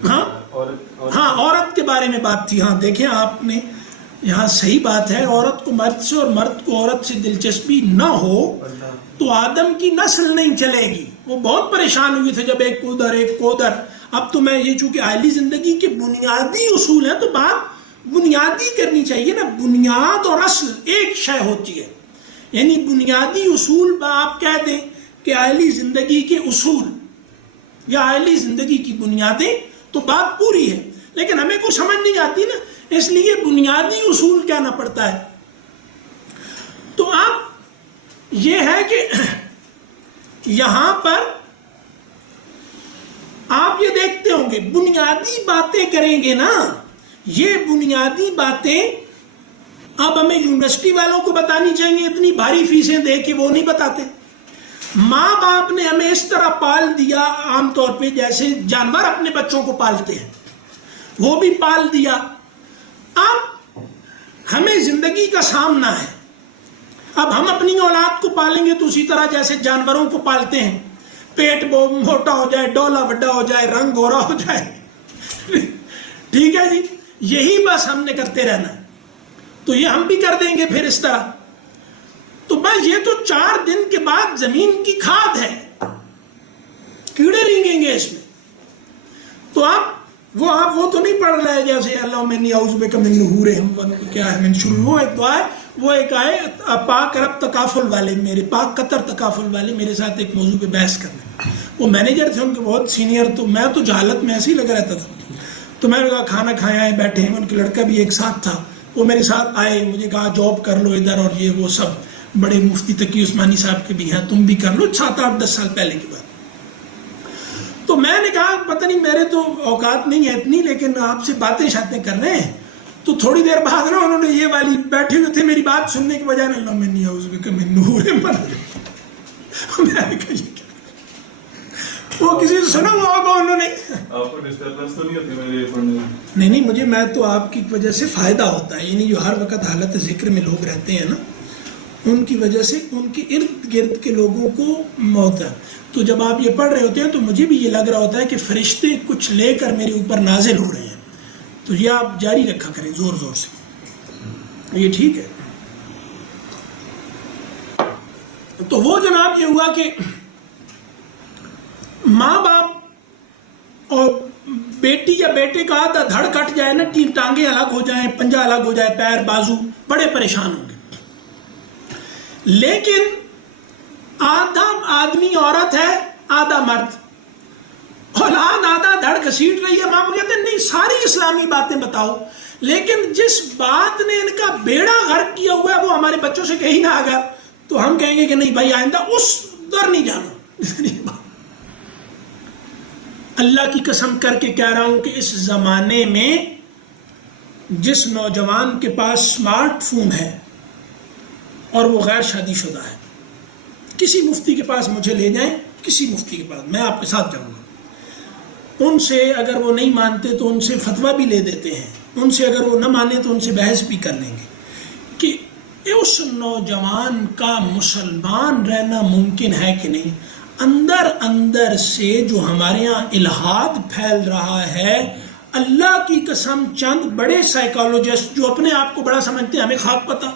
ہاں عورت کے بارے میں بات تھی. ہاں دیکھیں آپ نے یہاں صحیح بات ہے، عورت کو مرد سے اور مرد کو عورت سے دلچسپی نہ ہو تو آدم کی نسل نہیں چلے گی. وہ بہت پریشان ہوئے تھے جب ایک کو ادھر ایک کو ادھر. اب تو میں یہ چونکہ اعلی زندگی کے بنیادی اصول ہیں تو بات بنیادی کرنی چاہیے نا. بنیاد اور اصل ایک شے ہوتی ہے، یعنی بنیادی اصول آپ کہہ دیں کہ اعلی زندگی کے اصول یا اعلی زندگی کی بنیادیں، تو بات پوری ہے. لیکن ہمیں کوئی سمجھ نہیں آتی نا، اس لیے بنیادی اصول کہنا پڑتا ہے. تو اب یہ ہے کہ یہاں پر آپ یہ دیکھتے ہوں گے بنیادی باتیں کریں گے نا، یہ بنیادی باتیں اب ہمیں یونیورسٹی والوں کو بتانی چاہیے. اتنی بھاری فیسیں دے کے وہ نہیں بتاتے. ماں باپ نے ہمیں اس طرح پال دیا، عام طور پہ جیسے جانور اپنے بچوں کو پالتے ہیں وہ بھی پال دیا. اب ہمیں زندگی کا سامنا ہے، اب ہم اپنی اولاد کو پالیں گے تو اسی طرح جیسے جانوروں کو پالتے ہیں، پیٹ موٹا ہو جائے، ڈولا بڑا ہو جائے، رنگ گورا ہو جائے، ٹھیک ہے جی، یہی بس ہم نے کرتے رہنا ہے، تو یہ ہم بھی کر دیں گے پھر اس طرح. تو بس یہ تو 4 دن کے بعد زمین کی کھاد ہے، کیڑے رینگیں گے اس میں. تو آپ وہ تو نہیں پڑھ رہے جیسے اللہم انی اعوذ بک من نحورہم، کیا ہے من شرورہم، وہ ایک دعا ہے، وہ ایک آئے پاک رب تکافل والے، میرے پاک قطر تکافل والے میرے ساتھ ایک موضوع پہ بحث کرنے، وہ مینیجر تھے ان کے بہت سینئر، تو میں تو جہالت میں ایسے ہی لگا رہتا تھا. تو میں نے کہا کھانا کھایا ہے، بیٹھے ہیں، ان کے لڑکا بھی ایک ساتھ تھا، وہ میرے ساتھ آئے، مجھے کہا جاب کر لو ادھر، اور یہ وہ سب بڑے مفتی تقی عثمانی صاحب کے بھی ہیں، تم بھی کر لو، 7-8-10 سال پہلے کی بات. تو میں نے کہا پتہ نہیں میرے تو اوقات نہیں ہے اتنی، لیکن آپ سے باتیں شاتیں کر رہے ہیں. تو تھوڑی دیر بعد نا انہوں نے یہ والی، بیٹھے ہوئے تھے میری بات سننے کے بجائے اللہم انی اعوذ بک من نحورہم، میں نے کہا یہ کیا، وہ کسی سے سنا ہوا ہوگا انہوں نے. آپ کو ڈسٹربنس تو نہیں ہوتی میرے پڑھنے میں؟ نہیں مجھے، میں تو آپ کی وجہ سے فائدہ ہوتا ہے، یعنی جو ہر وقت حالت ذکر میں لوگ رہتے ہیں نا، ان کی وجہ سے ان کے ارد گرد کے لوگوں کو موت ہے. تو جب آپ یہ پڑھ رہے ہوتے ہیں تو مجھے بھی یہ لگ رہا ہوتا ہے کہ فرشتے کچھ لے کر میرے اوپر نازل ہو رہے ہیں. تو یہ آپ جاری رکھا کریں زور زور سے، یہ ٹھیک ہے. تو وہ جناب یہ ہوا کہ ماں باپ اور بیٹی یا بیٹے کا آدھا دھڑ کٹ جائے نا، 3 ٹانگیں الگ ہو جائیں، پنجہ الگ ہو جائے، پیر بازو، بڑے پریشان ہوں گے. لیکن آدھا آدمی عورت ہے، آدھا مرد، اولاد آدھا دھڑ گھسیٹ رہی ہے، ماں کو کہتے ہیں نہیں ساری اسلامی باتیں بتاؤ، لیکن جس بات نے ان کا بیڑا غرق کیا ہوا ہے وہ ہمارے بچوں سے کہیں نہ آگا، تو ہم کہیں گے کہ نہیں بھائی آئندہ اس در نہیں جانا. اللہ کی قسم کر کے کہہ رہا ہوں کہ اس زمانے میں جس نوجوان کے پاس سمارٹ فون ہے اور وہ غیر شادی شدہ ہے، کسی مفتی کے پاس مجھے لے جائیں، کسی مفتی کے پاس، میں آپ کے ساتھ جاؤں گا. ان سے اگر وہ نہیں مانتے تو ان سے فتویٰ بھی لے دیتے ہیں، ان سے اگر وہ نہ مانے تو ان سے بحث بھی کر لیں گے کہ اس نوجوان کا مسلمان رہنا ممکن ہے کہ نہیں. اندر اندر سے جو ہمارے ہاں الہاد پھیل رہا ہے، اللہ کی قسم چند بڑے سائیکالوجسٹ جو اپنے آپ کو بڑا سمجھتے ہیں، ہمیں خاک پتہ،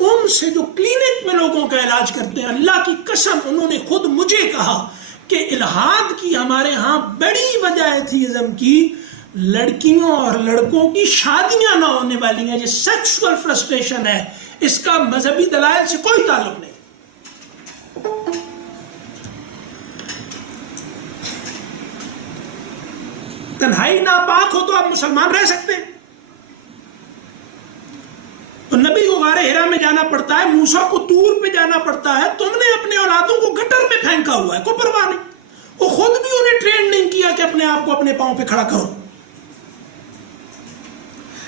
ان سے جو کلینک میں لوگوں کا علاج کرتے ہیں، اللہ کی قسم انہوں نے خود مجھے کہا کہ الہاد کی ہمارے ہاں بڑی وجہ ایتھیزم کی لڑکیوں اور لڑکوں کی شادیاں نہ ہونے والی ہیں، یہ سیکسول فرسٹریشن ہے، اس کا مذہبی دلائل سے کوئی تعلق نہیں. تنہائی ناپاک ہو تو آپ مسلمان رہ سکتے ہیں. تو نبی کو غار ہرا میں جانا پڑتا ہے، موسیٰ کو طور پہ جانا پڑتا ہے، تم نے اپنے اولادوں کو گٹر میں پھینکا ہوا ہے، کوئی پرواہ نہیں. وہ خود بھی انہیں ٹرین نہیں کیا کہ اپنے آپ کو اپنے پاؤں پہ کھڑا کرو.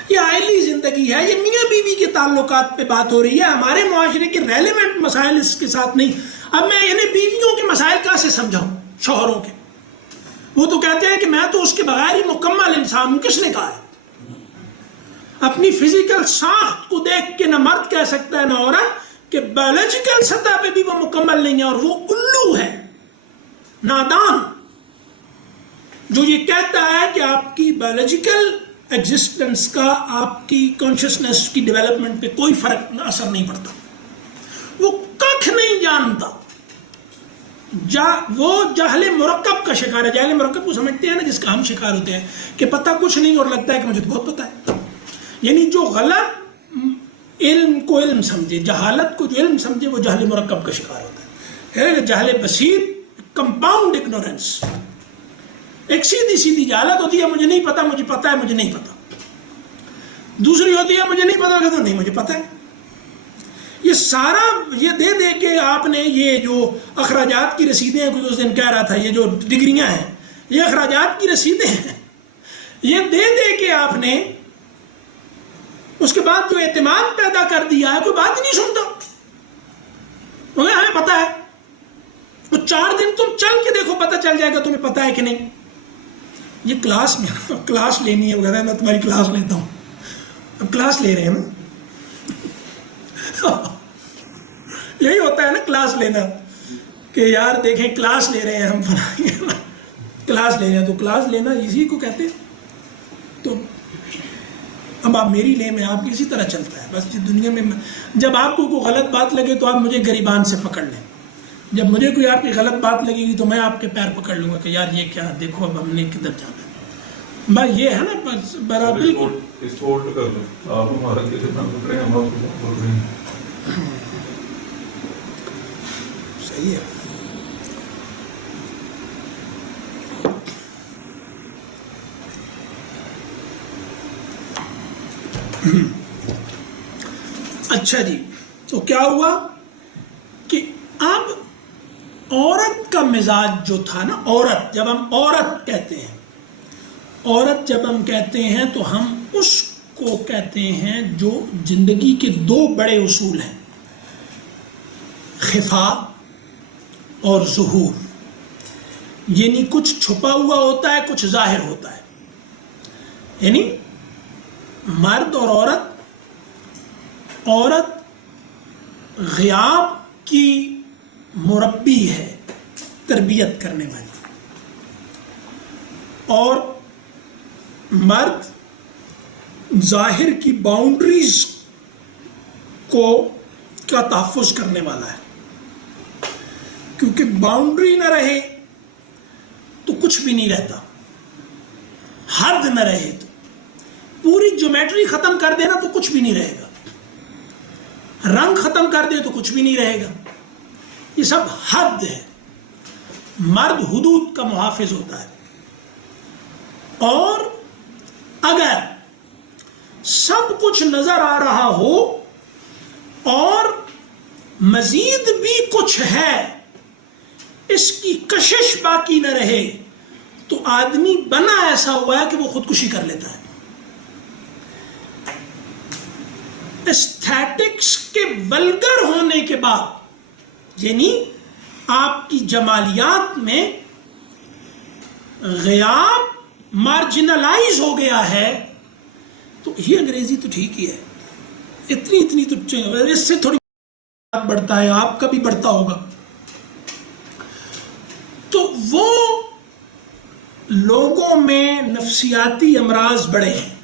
یہ آئلی زندگی ہے، یہ میاں بیوی کے تعلقات پہ بات ہو رہی ہے، ہمارے معاشرے کے ریلیونٹ مسائل اس کے ساتھ نہیں. اب میں انہیں بیویوں کے مسائل کہاں سے سمجھاؤں شوہروں کے؟ وہ تو کہتے ہیں کہ میں تو اس کے بغیر ہی مکمل انسان ہوں. کس نے کہا ہے؟ اپنی فزیکل ساخت کو دیکھ کے نہ مرد کہہ سکتا ہے نہ عورت کہ بایولوجیکل سطح پہ بھی وہ مکمل نہیں ہے، اور وہ الو ہے، نادان، جو یہ کہتا ہے کہ آپ کی بایولوجیکل ایگزسٹنس کا آپ کی کانشسنس کی ڈیولپمنٹ پہ کوئی فرق اثر نہیں پڑتا. وہ کچھ نہیں جانتا، وہ جہل مرکب کا شکار ہے. جہل مرکب کو سمجھتے ہیں نا، جس کا ہم شکار ہوتے ہیں کہ پتہ کچھ نہیں اور لگتا ہے کہ مجھے تو بہت پتہ ہے. یعنی جو غلط علم کو علم سمجھے، جہالت کو جو علم سمجھے، وہ جہل مرکب کا شکار ہوتا ہے. جہل بسیط، کمپاؤنڈ اگنورنس، ایک سیدھی سیدھی جہالت ہوتی ہے، مجھے نہیں پتا، مجھے پتا ہے، مجھے نہیں پتا. دوسری ہوتی ہے مجھے نہیں پتا، کہتا نہیں مجھے پتا ہے. یہ سارا یہ دے دے کے آپ نے یہ جو اخراجات کی رسیدیں ہیں، کچھ اس دن کہہ رہا تھا، یہ جو ڈگریاں ہیں یہ اخراجات کی رسیدیں ہیں، یہ دے دے کے آپ نے اس کے بعد جو اعتماد پیدا کر دیا ہے، کوئی بات ہی نہیں سنتا. مگر ہمیں پتا ہے. تو 4 دن تم چل کے دیکھو، پتہ چل جائے گا تمہیں پتا ہے کہ نہیں. یہ کلاس میں کلاس لینی ہے وغیرہ، میں تمہاری کلاس لیتا ہوں. اب کلاس لے رہے ہیں نا. یہی ہوتا ہے نا کلاس لینا، کہ یار دیکھیں کلاس لے رہے ہیں ہم، کلاس لے رہے ہیں، تو کلاس لینا اسی کو کہتے ہیں. تو اب آپ میری لیں، میں آپ کی اسی طرح چلتا ہے. بس دنیا میں جب آپ کو کوئی غلط بات لگے تو آپ مجھے گریبان سے پکڑ لیں، جب مجھے کوئی آپ کی غلط بات لگے گی تو میں آپ کے پیر پکڑ لوں گا کہ یار یہ کیا، دیکھو اب ہم نے کدھر جانا ہے. بس یہ ہے نا، بس برابر. اسپورٹ کر دو آپ ہمارا کتنا پکڑے ہیں، ہم آپ کو پکڑے ہیں. صحیح ہے. اچھا جی، تو کیا ہوا کہ اب عورت کا مزاج جو تھا نا، عورت جب ہم عورت کہتے ہیں، عورت جب ہم کہتے ہیں تو ہم اس کو کہتے ہیں جو زندگی کے دو بڑے اصول ہیں، خفا اور ظہور. یعنی کچھ چھپا ہوا ہوتا ہے، کچھ ظاہر ہوتا ہے. یعنی مرد اور عورت، عورت غیاب کی مربی ہے، تربیت کرنے والی، اور مرد ظاہر کی باؤنڈریز کا تحفظ کرنے والا ہے. کیونکہ باؤنڈری نہ رہے تو کچھ بھی نہیں رہتا، حد نہ رہے تو پوری جیومیٹری ختم کر دینا تو کچھ بھی نہیں رہے گا، رنگ ختم کر دے تو کچھ بھی نہیں رہے گا. یہ سب حد ہے. مرد حدود کا محافظ ہوتا ہے. اور اگر سب کچھ نظر آ رہا ہو اور مزید بھی کچھ ہے، اس کی کشش باقی نہ رہے، تو آدمی بنا ایسا ہوا ہے کہ وہ خودکشی کر لیتا ہے. ایستھیٹکس کے ولگر ہونے کے بعد، یعنی آپ کی جمالیات میں غیاب مارجنلائز ہو گیا ہے، تو یہ انگریزی تو ٹھیک ہی ہے، اتنی تو اس سے تھوڑی بڑھتا ہے، آپ کا بھی بڑھتا ہوگا. تو وہ لوگوں میں نفسیاتی امراض بڑے ہیں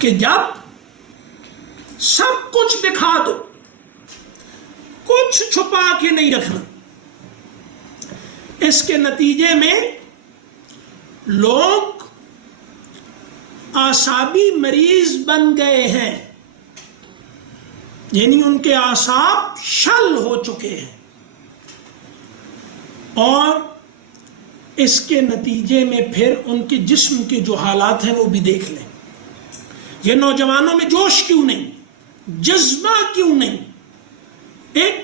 کہ جب سب کچھ دکھا دو، کچھ چھپا کے نہیں رکھنا. اس کے نتیجے میں لوگ اعصابی مریض بن گئے ہیں، یعنی ان کے اعصاب شل ہو چکے ہیں. اور اس کے نتیجے میں پھر ان کے جسم کے جو حالات ہیں وہ بھی دیکھ لیں. یہ نوجوانوں میں جوش کیوں نہیں، جذبہ کیوں نہیں، ایک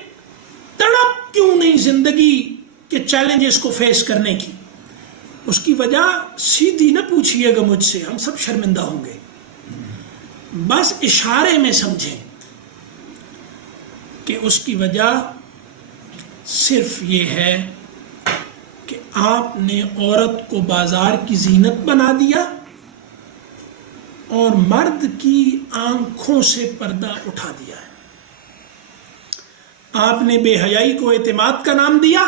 تڑپ کیوں نہیں زندگی کے چیلنجز کو فیس کرنے کی؟ اس کی وجہ سیدھی نہ پوچھئے گا مجھ سے، ہم سب شرمندہ ہوں گے. بس اشارے میں سمجھیں کہ اس کی وجہ صرف یہ ہے کہ آپ نے عورت کو بازار کی زینت بنا دیا اور مرد کی آنکھوں سے پردہ اٹھا دیا ہے. آپ نے بے حیائی کو اعتماد کا نام دیا،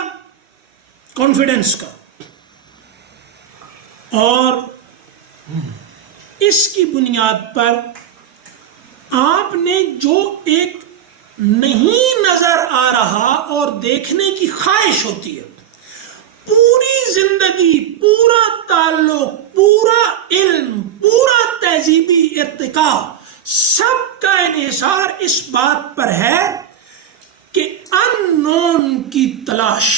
کانفیڈنس کا، اور اس کی بنیاد پر آپ نے جو ایک نہیں نظر آ رہا اور دیکھنے کی خواہش ہوتی ہے، پوری زندگی، پورا تعلق، پورا علم، پورا تہذیبی ارتقاء، سب کا انحصار اس بات پر ہے کہ ان نون کی تلاش.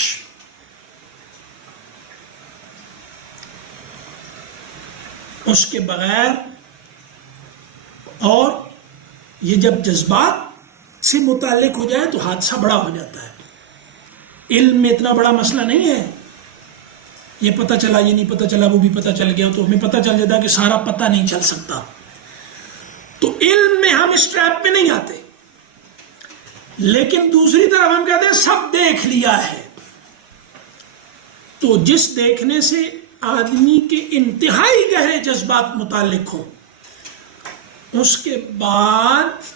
اس کے بغیر، اور یہ جب جذبات سے متعلق ہو جائے تو حادثہ بڑا ہو جاتا ہے. علم میں اتنا بڑا مسئلہ نہیں ہے، یہ پتہ چلا، یہ نہیں پتہ چلا، وہ بھی پتہ چل گیا، تو ہمیں پتہ چل جاتا کہ سارا پتہ نہیں چل سکتا. تو علم میں ہم اس ٹریپ پہ نہیں آتے. لیکن دوسری طرف ہم کہتے ہیں سب دیکھ لیا ہے. تو جس دیکھنے سے آدمی کے انتہائی گہرے جذبات متعلق ہوں، اس کے بعد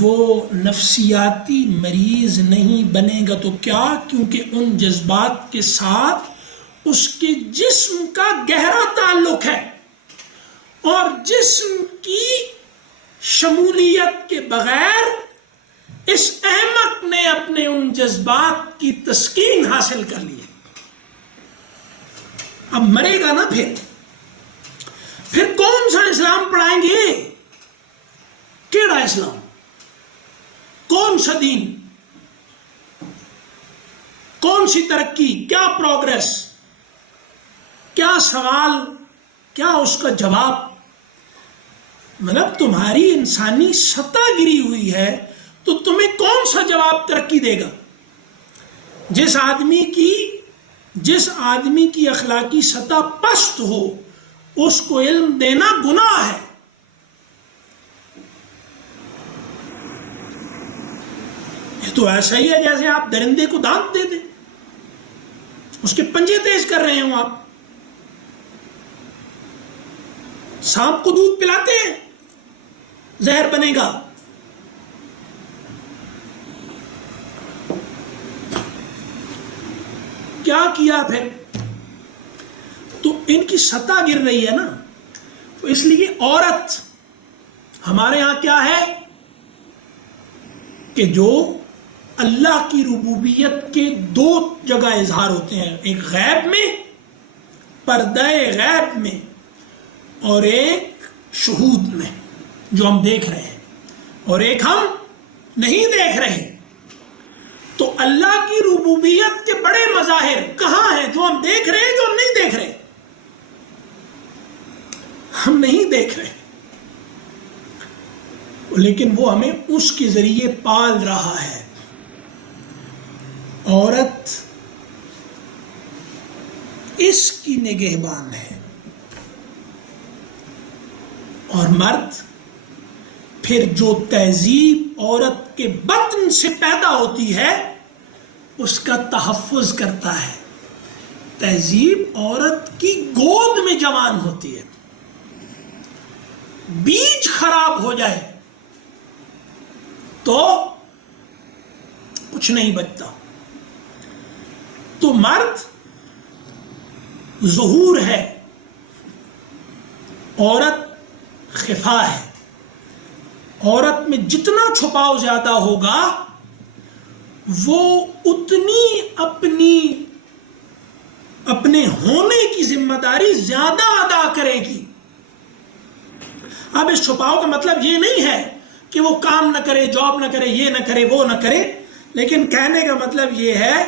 وہ نفسیاتی مریض نہیں بنے گا. تو کیا؟ کیونکہ ان جذبات کے ساتھ اس کے جسم کا گہرا تعلق ہے، اور جسم کی شمولیت کے بغیر اس احمق نے اپنے ان جذبات کی تسکین حاصل کر لی. اب مرے گا نا، پھر کون سا اسلام پڑھائیں گے؟ کیڑا اسلام؟ کون سا دین؟ کون سی ترقی؟ کیا پروگریس؟ کیا سوال؟ کیا اس کا جواب؟ مطلب تمہاری انسانی سطح گری ہوئی ہے تو تمہیں کون سا جواب ترقی دے گا؟ جس آدمی کی اخلاقی سطح پست ہو اس کو علم دینا گناہ ہے. یہ تو ایسا ہی ہے جیسے آپ درندے کو دانت دے دیں، اس کے پنجے تیز کر رہے ہوں. آپ سانپ کو دودھ پلاتے ہیں، زہر بنے گا. کیا کیا پھر؟ تو ان کی سطح گر رہی ہے نا. تو اس لیے عورت ہمارے ہاں کیا ہے کہ جو اللہ کی ربوبیت کے دو جگہ اظہار ہوتے ہیں، ایک غیب میں، پردہ غیب میں، اور ایک شہود میں جو ہم دیکھ رہے ہیں، اور ایک ہم نہیں دیکھ رہے. تو اللہ کی ربوبیت کے بڑے مظاہر کہاں ہیں؟ جو ہم دیکھ رہے ہیں، جو ہم نہیں دیکھ رہے. ہم نہیں دیکھ رہے، لیکن وہ ہمیں اس کے ذریعے پال رہا ہے. عورت اس کی نگہبان ہے، اور مرد پھر جو تہذیب عورت کے بطن سے پیدا ہوتی ہے اس کا تحفظ کرتا ہے. تہذیب عورت کی گود میں جوان ہوتی ہے. بیج خراب ہو جائے تو کچھ نہیں بچتا. تو مرد ظہور ہے، عورت خفا ہے. عورت میں جتنا چھپاؤ زیادہ ہوگا وہ اتنی اپنے ہونے کی ذمہ داری زیادہ ادا کرے گی. اب اس چھپاؤ کا مطلب یہ نہیں ہے کہ وہ کام نہ کرے، جاب نہ کرے، یہ نہ کرے، وہ نہ کرے، لیکن کہنے کا مطلب یہ ہے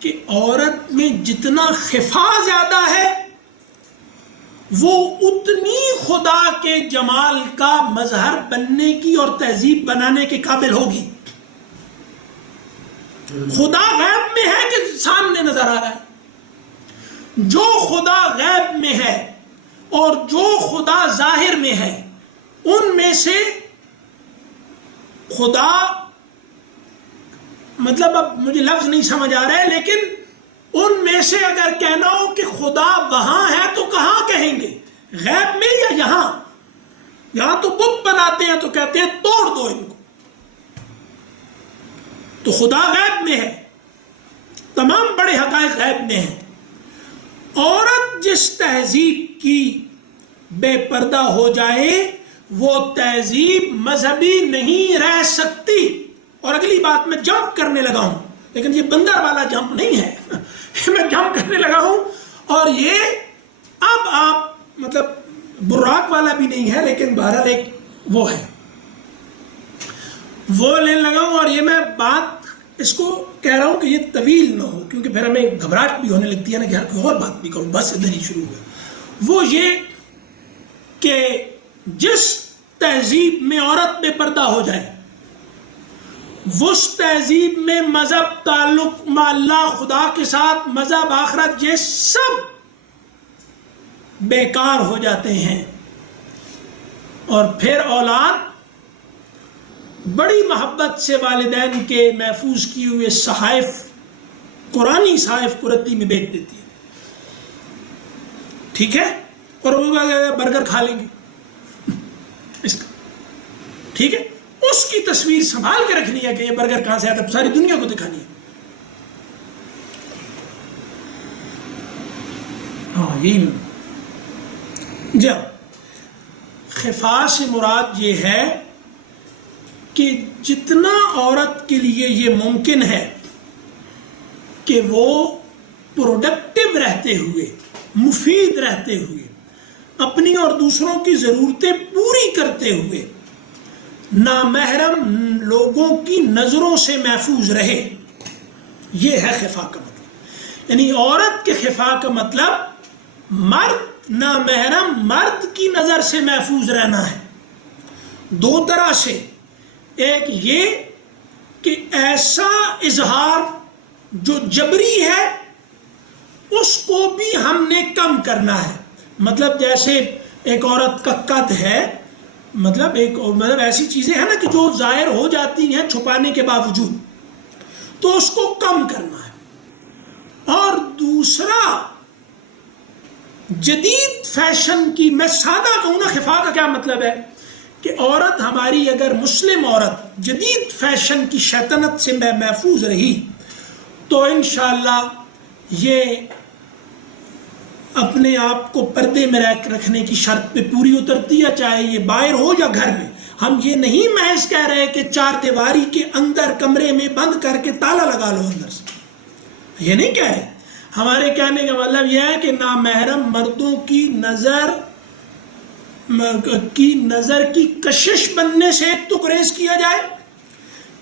کہ عورت میں جتنا خفا زیادہ ہے وہ اتنی خدا کے جمال کا مظہر بننے کی اور تہذیب بنانے کے قابل ہوگی. خدا غیب میں ہے کہ سامنے نظر آ رہا ہے؟ جو خدا غیب میں ہے اور جو خدا ظاہر میں ہے، ان میں سے خدا، مطلب اب مجھے لفظ نہیں سمجھ آ رہا ہے، لیکن ان میں سے اگر کہنا ہو کہ خدا وہاں ہے تو کہاں کہیں گے؟ غیب میں یا یہاں؟ یہاں تو بت بناتے ہیں تو کہتے ہیں توڑ دو ان کو. تو خدا غیب میں ہے، تمام بڑے حقائق غیب میں ہیں. عورت جس تہذیب کی بے پردہ ہو جائے وہ تہذیب مذہبی نہیں رہ سکتی. اور اگلی بات میں جمپ کرنے لگا ہوں، لیکن یہ بندر والا جمپ نہیں ہے. میں جمپ کرنے لگا ہوں، اور یہ اب آپ مطلب براق والا بھی نہیں ہے، لیکن بہرحال ایک وہ ہے، وہ لینے لگا ہوں. اور یہ میں بات اس کو کہہ رہا ہوں کہ یہ طویل نہ ہو، کیونکہ پھر ہمیں گھبراہٹ بھی ہونے لگتی ہے نا کہ ہر کوئی اور بات بھی کروں، بس ادھر ہی شروع ہوا. وہ یہ کہ جس تہذیب میں عورت بے پردہ ہو جائے، اس تہذیب میں مذہب، تعلق مع اللہ، خدا کے ساتھ، مذہب، آخرت، یہ سب بیکار ہو جاتے ہیں. اور پھر اولاد بڑی محبت سے والدین کے محفوظ کیے ہوئے صحائف، قرآنی صحائف کو رتی میں بیچ دیتی ہے. ٹھیک ہے؟ اور وہ برگر کھا لیں گے اس کا. ٹھیک ہے؟ اس کی تصویر سنبھال کے رکھنی ہے کہ یہ برگر کہاں سے آیا تھا، ساری دنیا کو دکھانی ہے. ہاں یہی جب خفا سے مراد یہ ہے کہ جتنا عورت کے لیے یہ ممکن ہے کہ وہ پروڈکٹیو رہتے ہوئے، مفید رہتے ہوئے، اپنی اور دوسروں کی ضرورتیں پوری کرتے ہوئے نامحرم لوگوں کی نظروں سے محفوظ رہے، یہ ہے خفا کا مطلب. یعنی عورت کے خفا کا مطلب مرد، نامحرم مرد کی نظر سے محفوظ رہنا ہے. دو طرح سے، ایک یہ کہ ایسا اظہار جو جبری ہے اس کو بھی ہم نے کم کرنا ہے. مطلب جیسے ایک عورت کا قد ہے، مطلب ایسی چیزیں ہیں نا کہ جو ظاہر ہو جاتی ہیں چھپانے کے باوجود، تو اس کو کم کرنا ہے. اور دوسرا جدید فیشن کی، میں سادہ کہوں نا خفا کا کیا مطلب ہے کہ عورت ہماری اگر مسلم عورت جدید فیشن کی شیطنت سے محفوظ رہی تو انشاءاللہ یہ اپنے آپ کو پردے میں رکھنے کی شرط پہ پوری اترتی ہے، چاہے یہ باہر ہو یا گھر میں. ہم یہ نہیں محض کہہ رہے کہ چار دیواری کے اندر کمرے میں بند کر کے تالا لگا لو اندر سے، یہ نہیں کہہ رہے. ہمارے کہنے کا مطلب یہ ہے کہ نامحرم مردوں کی نظر کی کشش بننے سے ایک تو گریز کیا جائے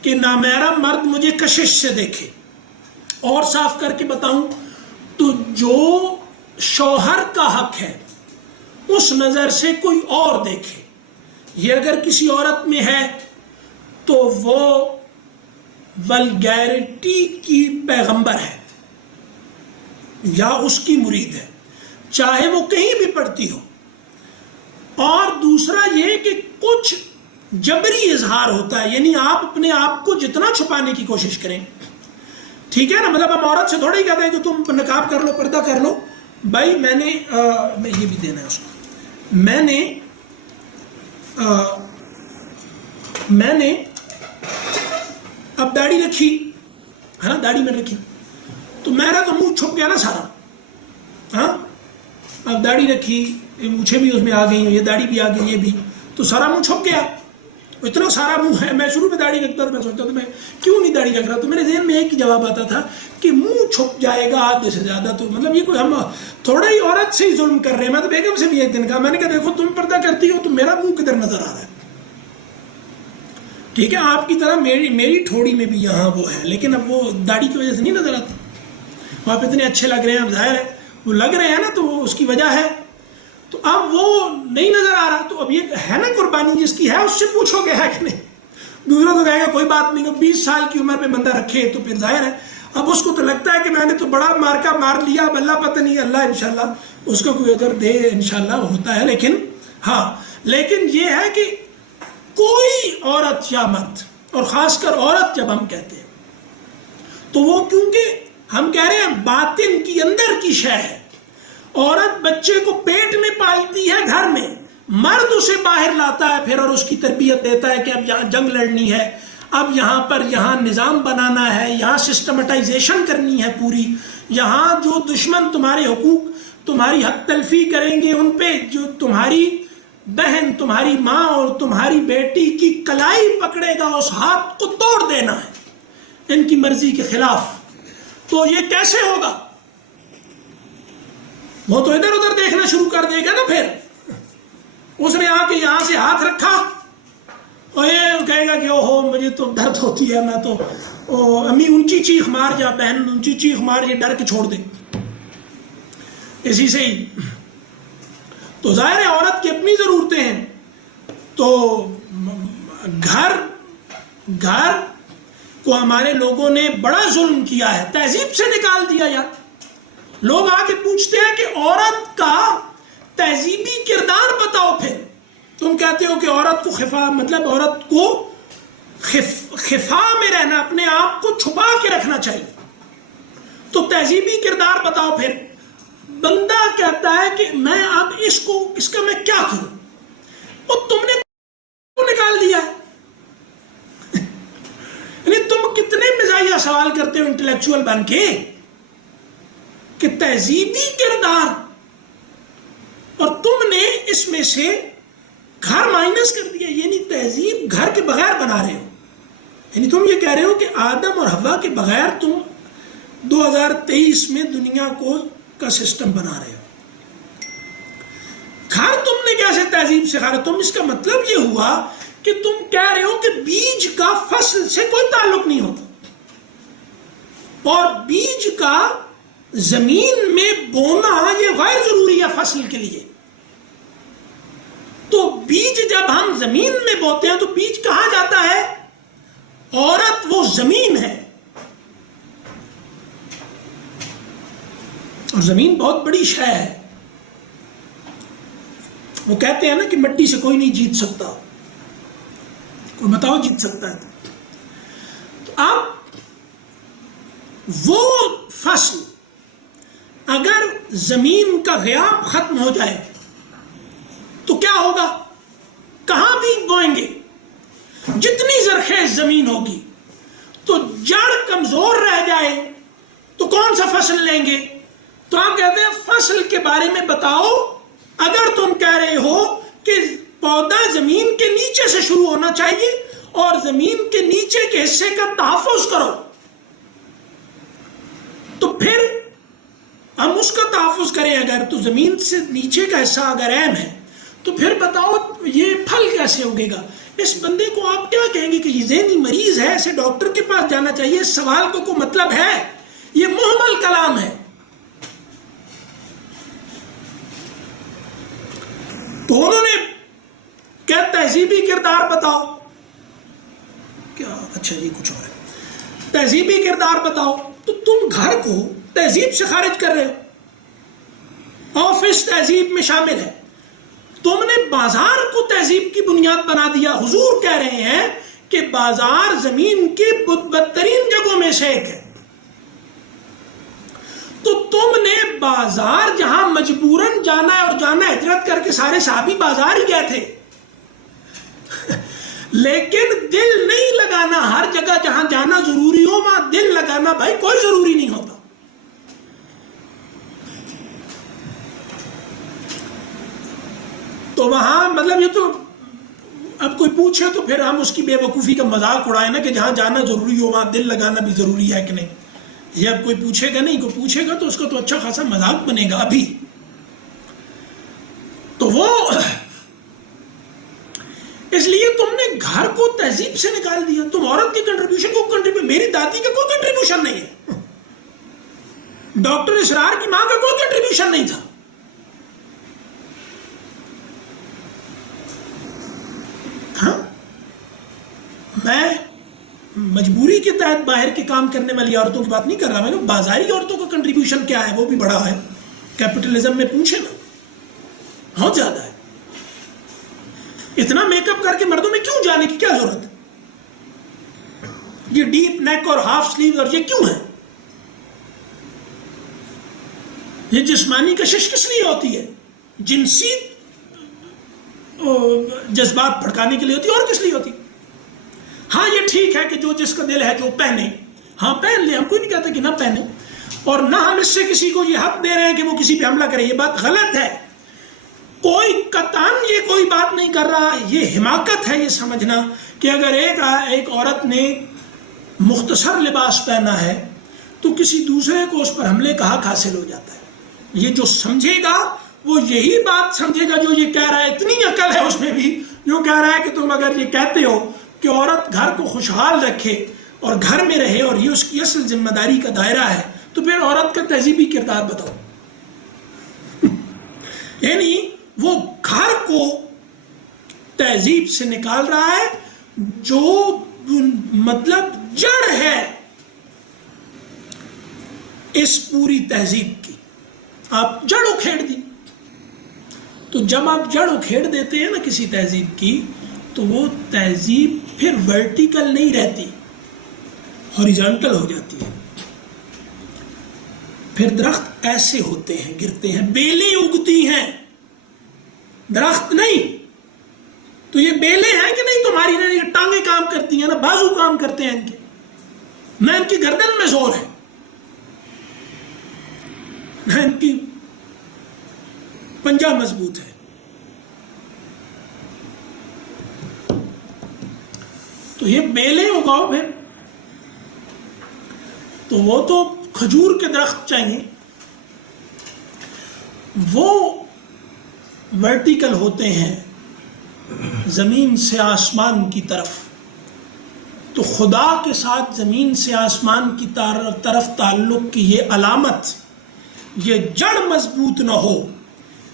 کہ نامحرم مرد مجھے کشش سے دیکھے. اور صاف کر کے بتاؤں تو جو شوہر کا حق ہے اس نظر سے کوئی اور دیکھے، یہ اگر کسی عورت میں ہے تو وہ ولگیرٹی کی پیغمبر ہے یا اس کی مرید ہے، چاہے وہ کہیں بھی پڑھتی ہو. اور دوسرا یہ کہ کچھ جبری اظہار ہوتا ہے، یعنی آپ اپنے آپ کو جتنا چھپانے کی کوشش کریں، ٹھیک ہے نا. مطلب ہم عورت سے تھوڑا ہی کہتے ہیں کہ تم نقاب کر لو، پردہ کر لو. بھائی میں یہ بھی دینا ہے اس کو، میں نے اب داڑھی رکھی ہے نا، داڑھی میں رکھی تو میرا تو منہ چھپ گیا نا سارا. ہاں اب داڑھی رکھی، مونچھیں بھی اس میں آ گئی، یہ داڑھی بھی آ گئی، یہ بھی، تو سارا منہ چھپ گیا. اتنا سارا منہ ہے. میں شروع میں داڑھی رکھتا تھا، میں سوچتا تھا میں کیوں نہیں داڑھی رکھ رہا، تو میرے ذہن میں ایک ہی جواب آتا تھا کہ منہ چھپ جائے گا آدھے سے زیادہ، تو مطلب یہ کوئی ہم تھوڑا ہی عورت سے ہی ظلم کر رہے ہیں. میں تو بیگم سے بھی ایک دن کہا، میں نے کہا دیکھو تم پردہ کرتی ہو تو میرا منہ کدھر نظر آ رہا ہے، ٹھیک ہے، آپ کی طرح میری ٹھوڑی میں بھی یہاں وہ ہے، لیکن اب وہ داڑھی کی وجہ سے نہیں نظر آتا. آپ اتنے اچھے لگ رہے ہیں، اب ظاہر ہے وہ لگ رہے ہیں نا، تو وہ اس کی وجہ ہے. تو اب وہ نہیں نظر آ رہا، تو اب یہ ہے نا قربانی جس کی ہے اس سے پوچھو گے ہے کہ نہیں. دوسرا تو کہے گا کوئی بات نہیں، 20 سال کی عمر پہ بندہ رکھے تو پھر ظاہر ہے اب اس کو تو لگتا ہے کہ میں نے تو بڑا مارکا مار لیا، اب اللہ پتہ نہیں، اللہ انشاءاللہ اس کو کوئی اگر دے انشاءاللہ ہوتا ہے. لیکن یہ ہے کہ کوئی عورت یا مرد، اور خاص کر عورت جب ہم کہتے ہیں تو وہ کیونکہ ہم کہہ رہے ہیں باطن کی اندر کی شے ہے. عورت بچے کو پیٹ میں پالتی ہے گھر میں، مرد اسے باہر لاتا ہے پھر اور اس کی تربیت دیتا ہے کہ اب یہاں جنگ لڑنی ہے، اب یہاں نظام بنانا ہے، یہاں سسٹمٹائزیشن کرنی ہے پوری، یہاں جو دشمن تمہارے حقوق، تمہاری حق تلفی کریں گے ان پہ، جو تمہاری بہن، تمہاری ماں اور تمہاری بیٹی کی کلائی پکڑے گا اس ہاتھ کو توڑ دینا ہے ان کی مرضی کے خلاف. تو یہ کیسے ہوگا؟ وہ تو ادھر ادھر دیکھنا شروع کر دے گا نا. پھر اس نے آ کے یہاں سے ہاتھ رکھا اور یہ کہے گا کہ اوہو مجھے تو درد ہوتی ہے، میں تو امی اونچی چیخ مار جا، بہن اونچی چیخ مار، یہ ڈر کے چھوڑ دے. اسی سے ہی تو ظاہر ہے عورت کی اپنی ضرورتیں ہیں. تو گھر کو ہمارے لوگوں نے بڑا ظلم کیا ہے، تہذیب سے نکال دیا. یار لوگ آ کے پوچھتے ہیں کہ عورت کا تہذیبی کردار بتاؤ. پھر تم کہتے ہو کہ عورت کو خفا، مطلب عورت کو خفا میں رہنا، اپنے آپ کو چھپا کے رکھنا چاہیے. تو تہذیبی کردار بتاؤ. پھر بندہ کہتا ہے کہ میں اب اس کا میں کیا کروں، اور تم نے نکال دیا ہے. سوال کرتے ہو انٹلیکچوئل بن کے کہ تہذیبی کردار، اور تم نے اس میں سے گھر مائنس کر دیا، یعنی تہذیب گھر کے بغیر بنا رہے ہو. یعنی تم یہ کہہ رہے ہو کہ آدم اور حوا کے بغیر تم 2023 میں دنیا کا سسٹم بنا رہے ہو. گھر تم نے کیسے تہذیب سکھا رہے ہو؟ تم اس کا مطلب یہ ہوا کہ تم کہہ رہے ہو کہ بیج کا فصل سے کوئی تعلق نہیں ہوتا، اور بیج کا زمین میں بونا یہ غیر ضروری ہے فصل کے لیے. تو بیج جب ہم زمین میں بوتے ہیں تو بیج کہاں جاتا ہے؟ عورت وہ زمین ہے، اور زمین بہت بڑی شے ہے. وہ کہتے ہیں نا کہ مٹی سے کوئی نہیں جیت سکتا. کوئی بتاؤ جیت سکتا ہے؟ تو اب وہ فصل اگر زمین کا غیاب ختم ہو جائے تو کیا ہوگا؟ کہاں بیج بوئیں گے؟ جتنی زرخیز زمین ہوگی. تو جڑ کمزور رہ جائے تو کون سا فصل لیں گے؟ تو آپ کہتے ہیں فصل کے بارے میں بتاؤ. اگر تم کہہ رہے ہو کہ پودا زمین کے نیچے سے شروع ہونا چاہیے اور زمین کے نیچے کے حصے کا تحفظ کرو، تو پھر ہم اس کا تحفظ کریں. اگر تو زمین سے نیچے کا حصہ اگر اہم ہے تو پھر بتاؤ یہ پھل کیسے اگے گا؟ اس بندے کو آپ کیا کہیں گے کہ یہ ذہنی مریض ہے، اسے ڈاکٹر کے پاس جانا چاہیے، اس سوال کو کوئی مطلب ہے؟ یہ محمل کلام ہے. تو انہوں نے کیا تہذیبی کردار بتاؤ؟ کیا اچھا یہ کچھ اور ہے، تہذیبی کردار بتاؤ. تو تم گھر کو تہذیب سے خارج کر رہے ہو. آفس تہذیب میں شامل ہے. تم نے بازار کو تہذیب کی بنیاد بنا دیا. حضور کہہ رہے ہیں کہ بازار زمین کی بدترین جگہوں میں سے ایک ہے. تو تم نے بازار جہاں مجبوراً جانا ہے، اور جانا ہجرت کر کے سارے صحابی بازار ہی گئے تھے، لیکن دل نہیں لگانا. ہر جگہ جہاں جانا ضروری ہو وہاں دل لگانا بھائی کوئی ضروری نہیں ہوتا. تو وہاں مطلب یہ تو اب کوئی پوچھے تو پھر ہم اس کی بے وقوفی کا مذاق اڑائیں نا کہ جہاں جانا ضروری ہو وہاں دل لگانا بھی ضروری ہے کہ نہیں. یہ اب کوئی پوچھے گا نہیں، کوئی پوچھے گا تو اس کا تو اچھا خاصا مذاق بنے گا ابھی. تو وہ اس لیے تم نے گھر کو تہذیب سے نکال دیا. تم عورت کی کنٹریبیوشن کو میری دادی کا کوئی کنٹریبیوشن نہیں ہے، ڈاکٹر اسرار کی ماں کا کوئی کنٹریبیوشن نہیں تھا. ہاں میں مجبوری کے تحت باہر کے کام کرنے والی عورتوں کی بات نہیں کر رہا. میں بازاری عورتوں کا کنٹریبیوشن کیا ہے وہ بھی بڑا ہے. کیپٹلزم میں پوچھے نا بہت زیادہ ہے. اتنا میک اپ کر کے مردوں میں کیوں جانے کی کیا ضرورت ہے؟ یہ ڈیپ نیک اور ہاف سلیو اور یہ کیوں ہے؟ یہ جسمانی کشش کس لیے ہوتی ہے؟ جنسی جذبات بھڑکانے کے لیے ہوتی ہے، اور کس لیے ہوتی ہے؟ ہاں یہ ٹھیک ہے کہ جو جس کا دل ہے جو پہنے، ہاں پہن لے، ہم کوئی نہیں کہتے کہ نہ پہنے، اور نہ ہم اس سے کسی کو یہ حق دے رہے ہیں کہ وہ کسی پہ حملہ کرے. یہ بات غلط ہے. کوئی قطعاً یہ کوئی بات نہیں کر رہا. یہ حماقت ہے یہ سمجھنا کہ اگر ایک عورت نے مختصر لباس پہنا ہے تو کسی دوسرے کو اس پر حملے کا حق حاصل ہو جاتا ہے. یہ جو سمجھے گا وہ یہی بات سمجھے گا جو یہ کہہ رہا ہے. اتنی عقل ہے اس میں بھی جو کہہ رہا ہے کہ تم اگر یہ کہتے ہو کہ عورت گھر کو خوشحال رکھے اور گھر میں رہے اور یہ اس کی اصل ذمہ داری کا دائرہ ہے، تو پھر عورت کا تہذیبی کردار بتاؤ. یعنی وہ گھر کو تہذیب سے نکال رہا ہے جو مطلب جڑ ہے اس پوری تہذیب کی. آپ جڑ اکھیڑ دی. تو جب آپ جڑ اکھیڑ دیتے ہیں نا کسی تہذیب کی تو وہ تہذیب پھر ورٹیکل نہیں رہتی، ہاریزونٹل ہو جاتی ہے. پھر درخت ایسے ہوتے ہیں، گرتے ہیں، بیلیں اگتی ہیں، درخت نہیں. تو یہ بیلیں ہیں کہ نہیں تمہاری؟ نا یہ ٹانگیں کام کرتی ہیں نا، بازو کام کرتے ہیں ان کے. نہ ان کی گردن میں زور ہے، نہ ان کی پنجہ مضبوط ہے. تو یہ بیلیں اگاؤ پھر. تو وہ تو کھجور کے درخت چاہیے، وہ ورٹیکل ہوتے ہیں زمین سے آسمان کی طرف. تو خدا کے ساتھ زمین سے آسمان کی طرف تعلق کی یہ علامت، یہ جڑ مضبوط نہ ہو،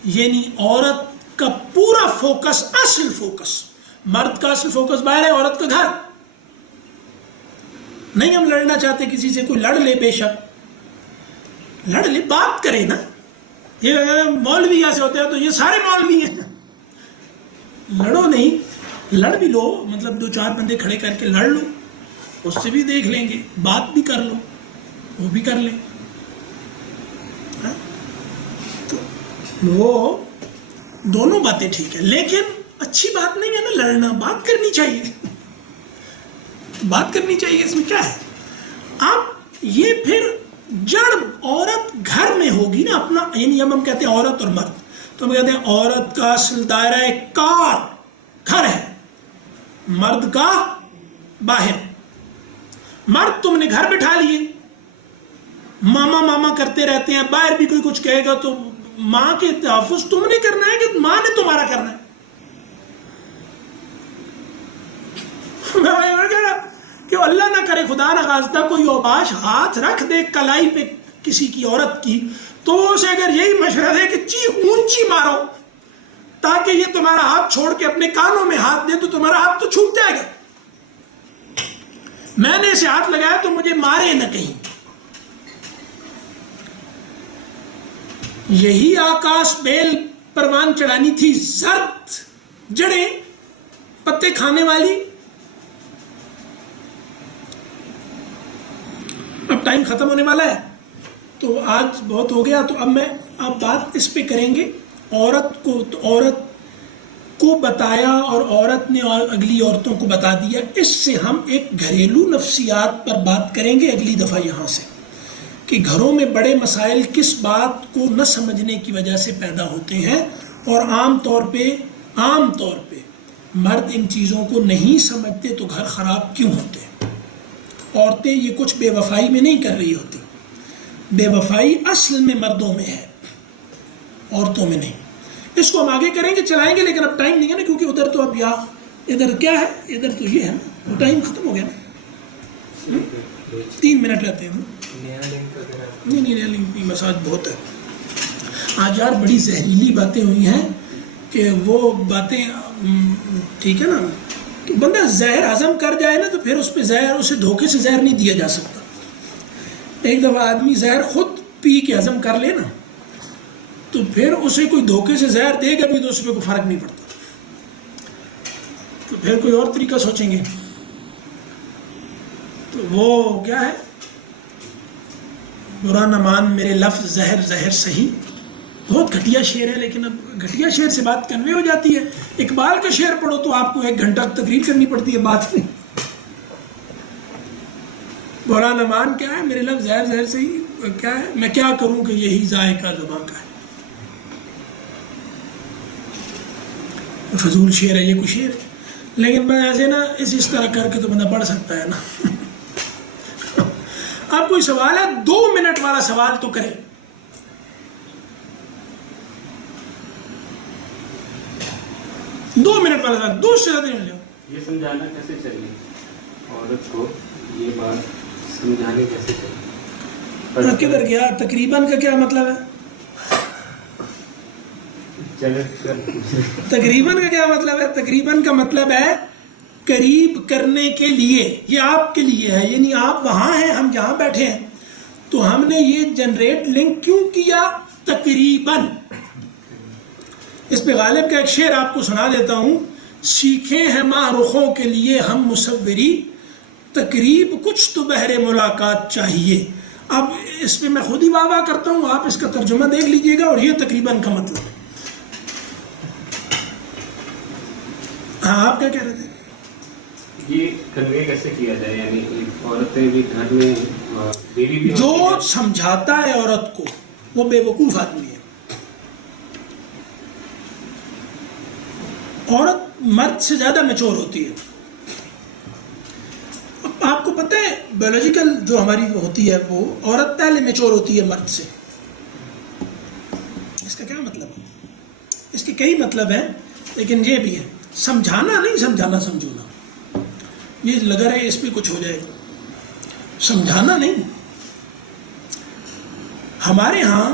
یعنی عورت کا پورا فوکس، اصل فوکس، مرد کا اصل فوکس باہر ہے، عورت کا گھر. نہیں ہم لڑنا چاہتے کسی سے، کوئی لڑ لے، بے شک لڑ لے، بات کرے نا. یہ مولوی ایسے ہوتے ہیں تو یہ سارے مولوی ہیں. لڑو نہیں، لڑ بھی لو، مطلب 2-4 بندے کھڑے کر کے لڑ لو، اس سے بھی دیکھ لیں گے، بات بھی کر لو، وہ بھی کر لیں. تو وہ دونوں باتیں ٹھیک ہے، لیکن اچھی بات نہیں ہے نا لڑنا. بات کرنی چاہیے، بات کرنی چاہیے. اس میں کیا ہے؟ اب یہ پھر جڑ عورت گھر میں ہوگی نا اپنا، یعنی ہم کہتے ہیں عورت اور مرد، تو ہم کہتے ہیں عورت کا اصل دائرہ کار گھر ہے، مرد کا باہر. مرد تم نے گھر بٹھا لیے، ماما ماما کرتے رہتے ہیں، باہر بھی کوئی کچھ کہے گا تو ماں کے تحفظ تم نے کرنا ہے کہ ماں نے تمہارا کرنا ہے؟ کہ اللہ نہ کرے خدا نہ خواستہ کوئی اوباش ہاتھ رکھ دے کلائی پہ کسی کی عورت کی، تو اسے اگر یہی مشورہ دے کہ چیخ اونچی مارو تاکہ یہ تمہارا ہاتھ چھوڑ کے اپنے کانوں میں ہاتھ دے، تو تمہارا ہاتھ تو چھوٹ جائے گا. میں نے اسے ہاتھ لگایا تو مجھے مارے نہ کہیں. یہی آکاش بیل پروان چڑھانی تھی، زرد جڑیں پتے کھانے والی. اب ٹائم ختم ہونے والا ہے تو آج بہت ہو گیا. تو اب بات اس پہ کریں گے. عورت کو بتایا اور عورت نے اور اگلی عورتوں کو بتا دیا. اس سے ہم ایک گھریلو نفسیات پر بات کریں گے اگلی دفعہ یہاں سے، کہ گھروں میں بڑے مسائل کس بات کو نہ سمجھنے کی وجہ سے پیدا ہوتے ہیں، اور عام طور پہ مرد ان چیزوں کو نہیں سمجھتے تو گھر خراب کیوں ہوتے ہیں. عورتیں یہ کچھ بے وفائی میں نہیں کر رہی ہوتی، بے وفائی اصل میں مردوں میں ہے، عورتوں میں نہیں. اس کو ہم آگے کریں گے، چلائیں گے، لیکن اب ٹائم نہیں ہے نا، کیونکہ ادھر تو اب ادھر کیا ہے، ادھر تو یہ ہے نا، ٹائم ختم ہو گیا نا. 3 منٹ رہتے ہیں. نہیں مساج بہت ہے آج یار، بڑی زہریلی باتیں ہوئی ہیں کہ وہ باتیں ٹھیک ہے نا. تو بندہ زہر ہضم کر جائے نا تو پھر اس پہ زہر، اسے دھوکے سے زہر نہیں دیا جا سکتا. ایک دفعہ آدمی زہر خود پی کے ہضم کر لے نا تو پھر اسے کوئی دھوکے سے زہر دے گا بھی تو اس پہ کوئی فرق نہیں پڑتا. تو پھر کوئی اور طریقہ سوچیں گے. تو وہ کیا ہے، برا نہ مان میرے لفظ زہر زہر صحیح. بہت گھٹیا شعر ہے، لیکن اب گھٹیا شعر سے بات کنوے ہو جاتی ہے. اقبال کا شعر پڑھو تو آپ کو 1 گھنٹہ تقریر کرنی پڑتی ہے بات میں. برا نہ مان کیا ہے، میرے لفظ زہر زہر صحیح کیا ہے، میں کیا کروں کہ یہی ذائقہ زباں کا ہے. فضول شعر ہے یہ، کوئی شعر ہے، لیکن میں ایسے نا اس طرح کر کے تو بندہ پڑھ سکتا ہے نا. اب کوئی سوال ہے، 2 منٹ والا سوال تو کرے. دو منٹ والا سوال، 2 سے زیادہ نہیں. یہ سمجھانا کیسے چاہیے عورت کو، یہ بات سمجھانے کیسے چاہیے؟ کدھر گیا تقریباً کا کیا مطلب ہے؟ تقریباً کا کیا مطلب ہے؟ تقریباً کا مطلب ہے قریب کرنے کے لیے، یہ آپ کے لیے ہے. یعنی آپ وہاں ہیں، ہم جہاں بیٹھے ہیں، تو ہم نے یہ جنریٹ لنک کیوں کیا تقریباً. اس پہ غالب کا ایک شعر آپ کو سنا دیتا ہوں. سیکھے ہیں ماہ رخوں کے لیے ہم مصوری، تقریب کچھ تو بہر ملاقات چاہیے. اب اس پہ میں خود ہی واہ واہ کرتا ہوں، آپ اس کا ترجمہ دیکھ لیجئے گا، اور یہ تقریباً کا مطلب. ہاں آپ کیا کہہ رہے تھے؟ یہ کنوے کیسے کیا جائے؟ یعنی ایک عورتیں بھی گھر میں بیوی بھی جو ہوتی ہے. سمجھاتا ہے عورت کو وہ بے وقوف آدمی ہے. عورت مرد سے زیادہ میچور ہوتی ہے. آپ کو پتہ ہے بایولوجیکل جو ہماری ہوتی ہے وہ عورت پہلے میچور ہوتی ہے مرد سے. اس کا کیا مطلب ہے؟ اس کے کئی مطلب ہیں لیکن یہ بھی ہے سمجھانا نہیں سمجھانا سمجھونا. یہ لگ رہا ہے اس پہ کچھ ہو جائے گا. سمجھانا نہیں. ہمارے ہاں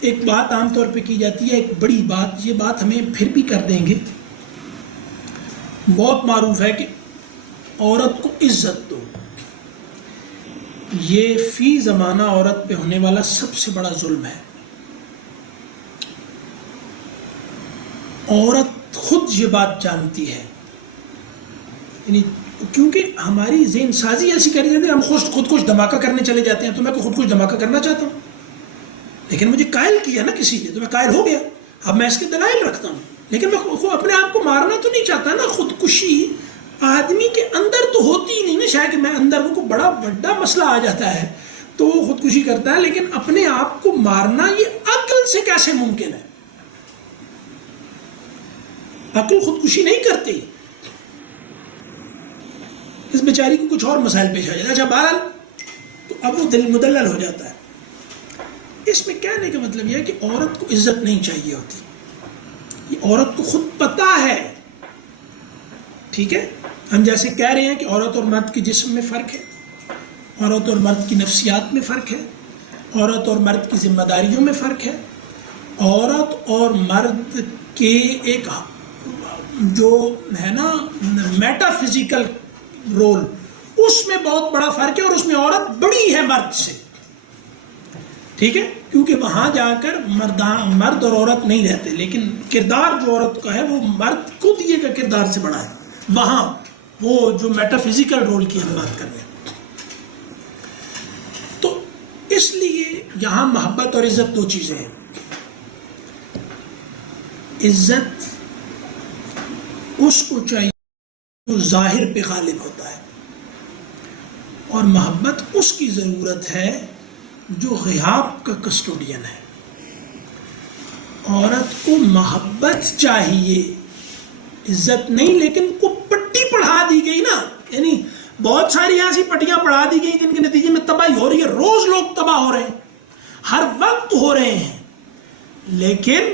ایک بات عام طور پہ کی جاتی ہے, ایک بڑی بات, یہ بات ہمیں پھر بھی کر دیں گے, بہت معروف ہے کہ عورت کو عزت دو. یہ فی زمانہ عورت پہ ہونے والا سب سے بڑا ظلم ہے. عورت خود یہ بات جانتی ہے, یعنی کیونکہ ہماری ذہن سازی ایسی کر دیتے ہیں, ہم خود کچھ دھماکہ کرنے چلے جاتے ہیں. تو میں خود کچھ دھماکہ کرنا چاہتا ہوں لیکن مجھے قائل کیا نا کسی نے, تو میں قائل ہو گیا. اب میں اس کے دلائل رکھتا ہوں لیکن میں اپنے آپ کو مارنا تو نہیں چاہتا نا. خودکشی آدمی کے اندر تو ہوتی ہی نہیں نا. شاید میں اندر وہ بڑا بڑا مسئلہ آ جاتا ہے تو وہ خودکشی کرتا ہے, لیکن اپنے آپ کو مارنا یہ عقل سے کیسے ممکن ہے؟ عقل خودکشی نہیں کرتی. اس بیچاری کو کچھ اور مسائل پیش آ جاتا ہے. اچھا بہرحال تو اب وہ دل مدلل ہو جاتا ہے. اس میں کہنے کا مطلب یہ ہے کہ عورت کو عزت نہیں چاہیے ہوتی. یہ عورت کو خود پتہ ہے. ٹھیک ہے, ہم جیسے کہہ رہے ہیں کہ عورت اور مرد کے جسم میں فرق ہے, عورت اور مرد کی نفسیات میں فرق ہے, عورت اور مرد کی ذمہ داریوں میں فرق ہے, عورت اور مرد کے ایک جو ہے نا میٹا فزیکل رول, اس میں بہت بڑا فرق ہے, اور اس میں عورت بڑی ہے مرد سے. ٹھیک ہے, کیونکہ وہاں جا کر مرد اور عورت نہیں رہتے, لیکن کردار جو عورت کا ہے وہ مرد کو دیے گا کردار سے بڑا ہے. وہاں وہ جو میٹا فزیکل رول کی ہم بات کر رہے ہیں. تو اس لیے یہاں محبت اور عزت دو چیزیں ہیں. عزت اس کو چاہیے جو ظاہر پہ غالب ہوتا ہے, اور محبت اس کی ضرورت ہے جو غیاب کا کسٹوڈین ہے. عورت کو محبت چاہیے, عزت نہیں. لیکن کو پٹی پڑھا دی گئی نا, یعنی بہت ساری ایسی پٹیاں پڑھا دی گئی جن کے نتیجے میں تباہی ہو رہی ہے. روز لوگ تباہ ہو رہے ہیں, ہر وقت ہو رہے ہیں, لیکن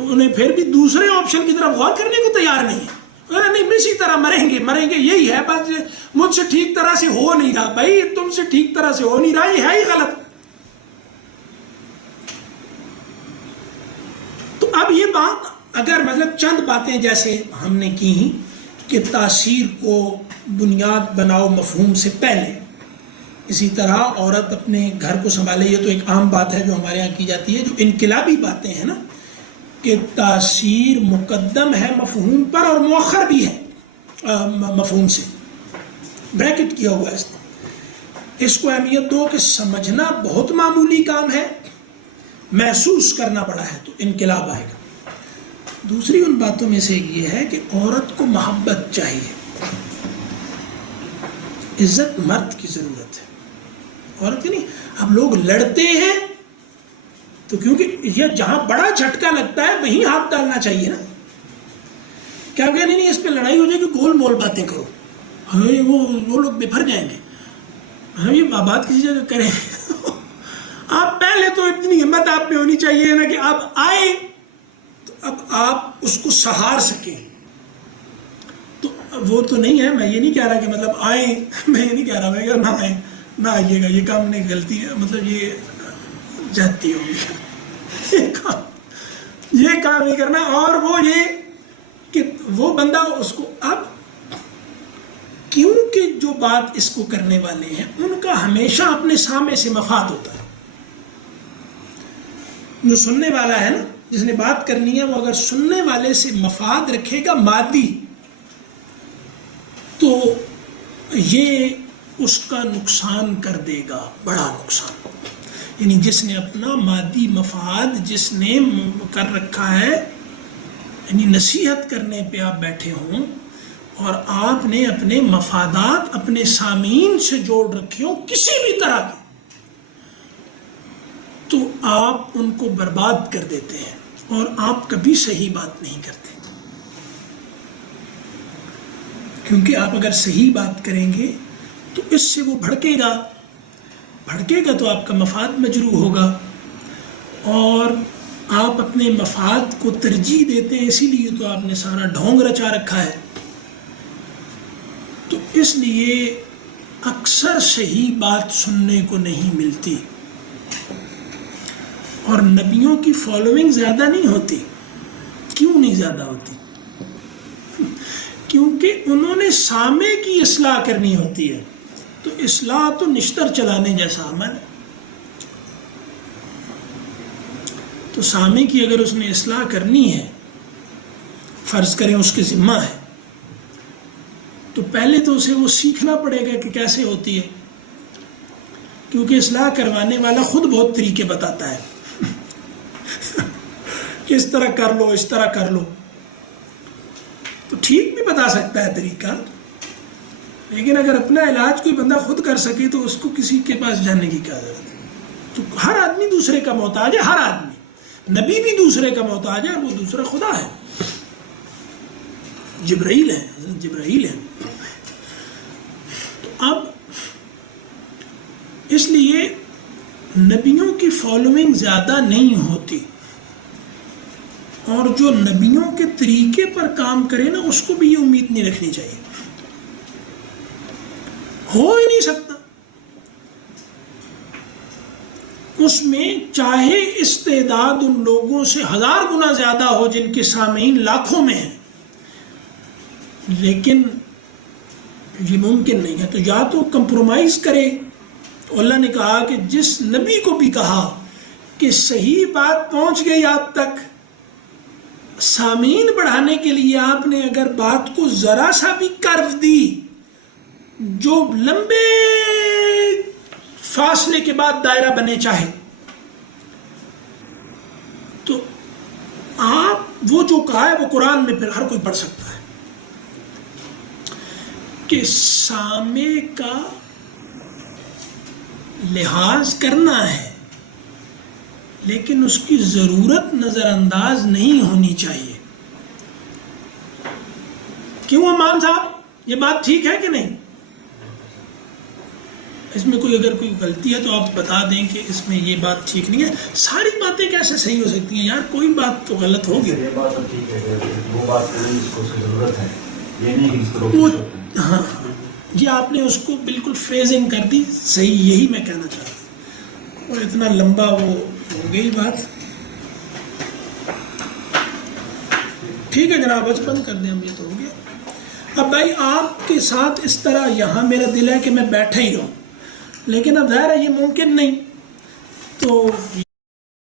انہیں پھر بھی دوسرے آپشن کی طرف غور کرنے کو تیار نہیں ہے. نہیں اسی طرح مریں گے یہی ہے بس, مجھ سے ٹھیک طرح سے ہو نہیں رہا. بھائی تم سے ٹھیک طرح سے ہو نہیں رہا, یہ ہے ہی غلط. تو اب یہ بات اگر مطلب چند باتیں جیسے ہم نے کی کہ تاثیر کو بنیاد بناؤ مفہوم سے پہلے, اسی طرح عورت اپنے گھر کو سنبھالے, یہ تو ایک عام بات ہے جو ہمارے یہاں کی جاتی ہے. جو انقلابی باتیں ہیں نا کہ تاثیر مقدم ہے مفہوم پر اور مؤخر بھی ہے مفہوم سے, بریکٹ کیا ہوا ہے اس نے. اس کو اہمیت دو کہ سمجھنا بہت معمولی کام ہے, محسوس کرنا بڑا ہے, تو انقلاب آئے گا. دوسری ان باتوں میں سے یہ ہے کہ عورت کو محبت چاہیے, عزت مرد کی ضرورت ہے, عورت کی نہیں. اب لوگ لڑتے ہیں تو کیونکہ یہ جہاں بڑا جھٹکا لگتا ہے وہیں ہاتھ ڈالنا چاہیے نا. کیا کہ نہیں اس پہ لڑائی ہو جائے کہ گول مول باتیں کرو, وہ لوگ بفر جائیں گے. ہم یہ بات کسی جگہ کریں آپ پہلے تو اتنی ہمت آپ میں ہونی چاہیے نا کہ آپ آئے تو اب آپ اس کو سہار سکیں. تو وہ تو نہیں ہے, میں یہ نہیں کہہ رہا کہ مطلب آئیں, میں یہ نہیں کہہ رہا میں کہ نہ آئیں نہ آئیے گا, یہ کام نہیں, غلطی ہے, مطلب یہ جاتی ہوگی, یہ کام نہیں کرنا. اور وہ یہ کہ وہ بندہ اس کو, اب کیونکہ جو بات اس کو کرنے والے ہیں ان کا ہمیشہ اپنے سامنے سے مفاد ہوتا ہے. جو سننے والا ہے نا, جس نے بات کرنی ہے, وہ اگر سننے والے سے مفاد رکھے گا مادی, تو یہ اس کا نقصان کر دے گا, بڑا نقصان. یعنی جس نے اپنا مادی مفاد جس نے کر رکھا ہے, یعنی نصیحت کرنے پہ آپ بیٹھے ہوں اور آپ نے اپنے مفادات اپنے سامعین سے جوڑ رکھے ہوں کسی بھی طرح کے، تو آپ ان کو برباد کر دیتے ہیں، اور آپ کبھی صحیح بات نہیں کرتے، کیونکہ آپ اگر صحیح بات کریں گے تو اس سے وہ بھڑکے گا تو آپ کا مفاد مجروح ہوگا، اور آپ اپنے مفاد کو ترجیح دیتے ہیں، اسی لیے تو آپ نے سارا ڈھونگ رچا رکھا ہے۔ تو اس لیے اکثر صحیح بات سننے کو نہیں ملتی، اور نبیوں کی فالوئنگ زیادہ نہیں ہوتی۔ کیوں نہیں زیادہ ہوتی؟ کیونکہ انہوں نے سامع کی اصلاح کرنی ہوتی ہے، تو اصلاح تو نشتر چلانے جیسا عمل ہے۔ تو سامع کی اگر اس نے اصلاح کرنی ہے، فرض کریں اس کے ذمہ ہے، تو پہلے تو اسے وہ سیکھنا پڑے گا کہ کیسے ہوتی ہے، کیونکہ اصلاح کروانے والا خود بہت طریقے بتاتا ہے کہ اس طرح کر لو، اس طرح کر لو، تو ٹھیک بھی بتا سکتا ہے طریقہ، لیکن اگر اپنا علاج کوئی بندہ خود کر سکے تو اس کو کسی کے پاس جانے کی کیا ضرورت ہے؟ تو ہر آدمی دوسرے کا محتاج ہے، ہر آدمی، نبی بھی دوسرے کا محتاج ہے، اور وہ دوسرا خدا ہے، جبرائیل ہے، حضرت جبرائیل ہے۔ تو اب اس لیے نبیوں کی فالوئنگ زیادہ نہیں ہوتی، اور جو نبیوں کے طریقے پر کام کرے نا، اس کو بھی یہ امید نہیں رکھنی چاہیے، ہو ہی نہیں سکتا۔ اس میں چاہے استعداد ان لوگوں سے 1000 گنا زیادہ ہو جن کے سامعین لاکھوں میں ہیں، لیکن یہ ممکن نہیں ہے۔ تو یا تو کمپرومائز کرے، اللہ نے کہا کہ جس نبی کو بھی کہا کہ صحیح بات پہنچ گئی آپ تک، سامعین بڑھانے کے لیے آپ نے اگر بات کو ذرا سا بھی کرو دی، جو لمبے فاصلے کے بعد دائرہ بنے چاہے، تو آپ وہ جو کہا ہے وہ قرآن میں پھر ہر کوئی پڑھ سکتا ہے کہ سامع کا لحاظ کرنا ہے، لیکن اس کی ضرورت نظر انداز نہیں ہونی چاہیے۔ کیوں امان صاحب، یہ بات ٹھیک ہے کہ نہیں؟ اس میں اگر کوئی غلطی ہے تو آپ بتا دیں کہ اس میں یہ بات ٹھیک نہیں ہے۔ ساری باتیں کیسے صحیح ہو سکتی ہیں یار؟ کوئی بات تو غلط ہوگی۔ یہ بات تو ٹھیک ہے، وہ بات نہیں جس کو ضرورت ہے، یہ نہیں کہ جس کو ہاں، یہ آپ نے اس کو بالکل فریزنگ کر دی صحیح، یہی میں کہنا چاہتا ہوں، اور اتنا لمبا وہ ہو گئی بات۔ ٹھیک ہے جناب، بس بند کر دیں، ہم یہ تو ہو گیا۔ اب بھائی آپ کے ساتھ اس طرح یہاں میرا دل ہے کہ میں بیٹھا ہی رہوں، لیکن اب ظاہر ہے یہ ممکن نہیں، تو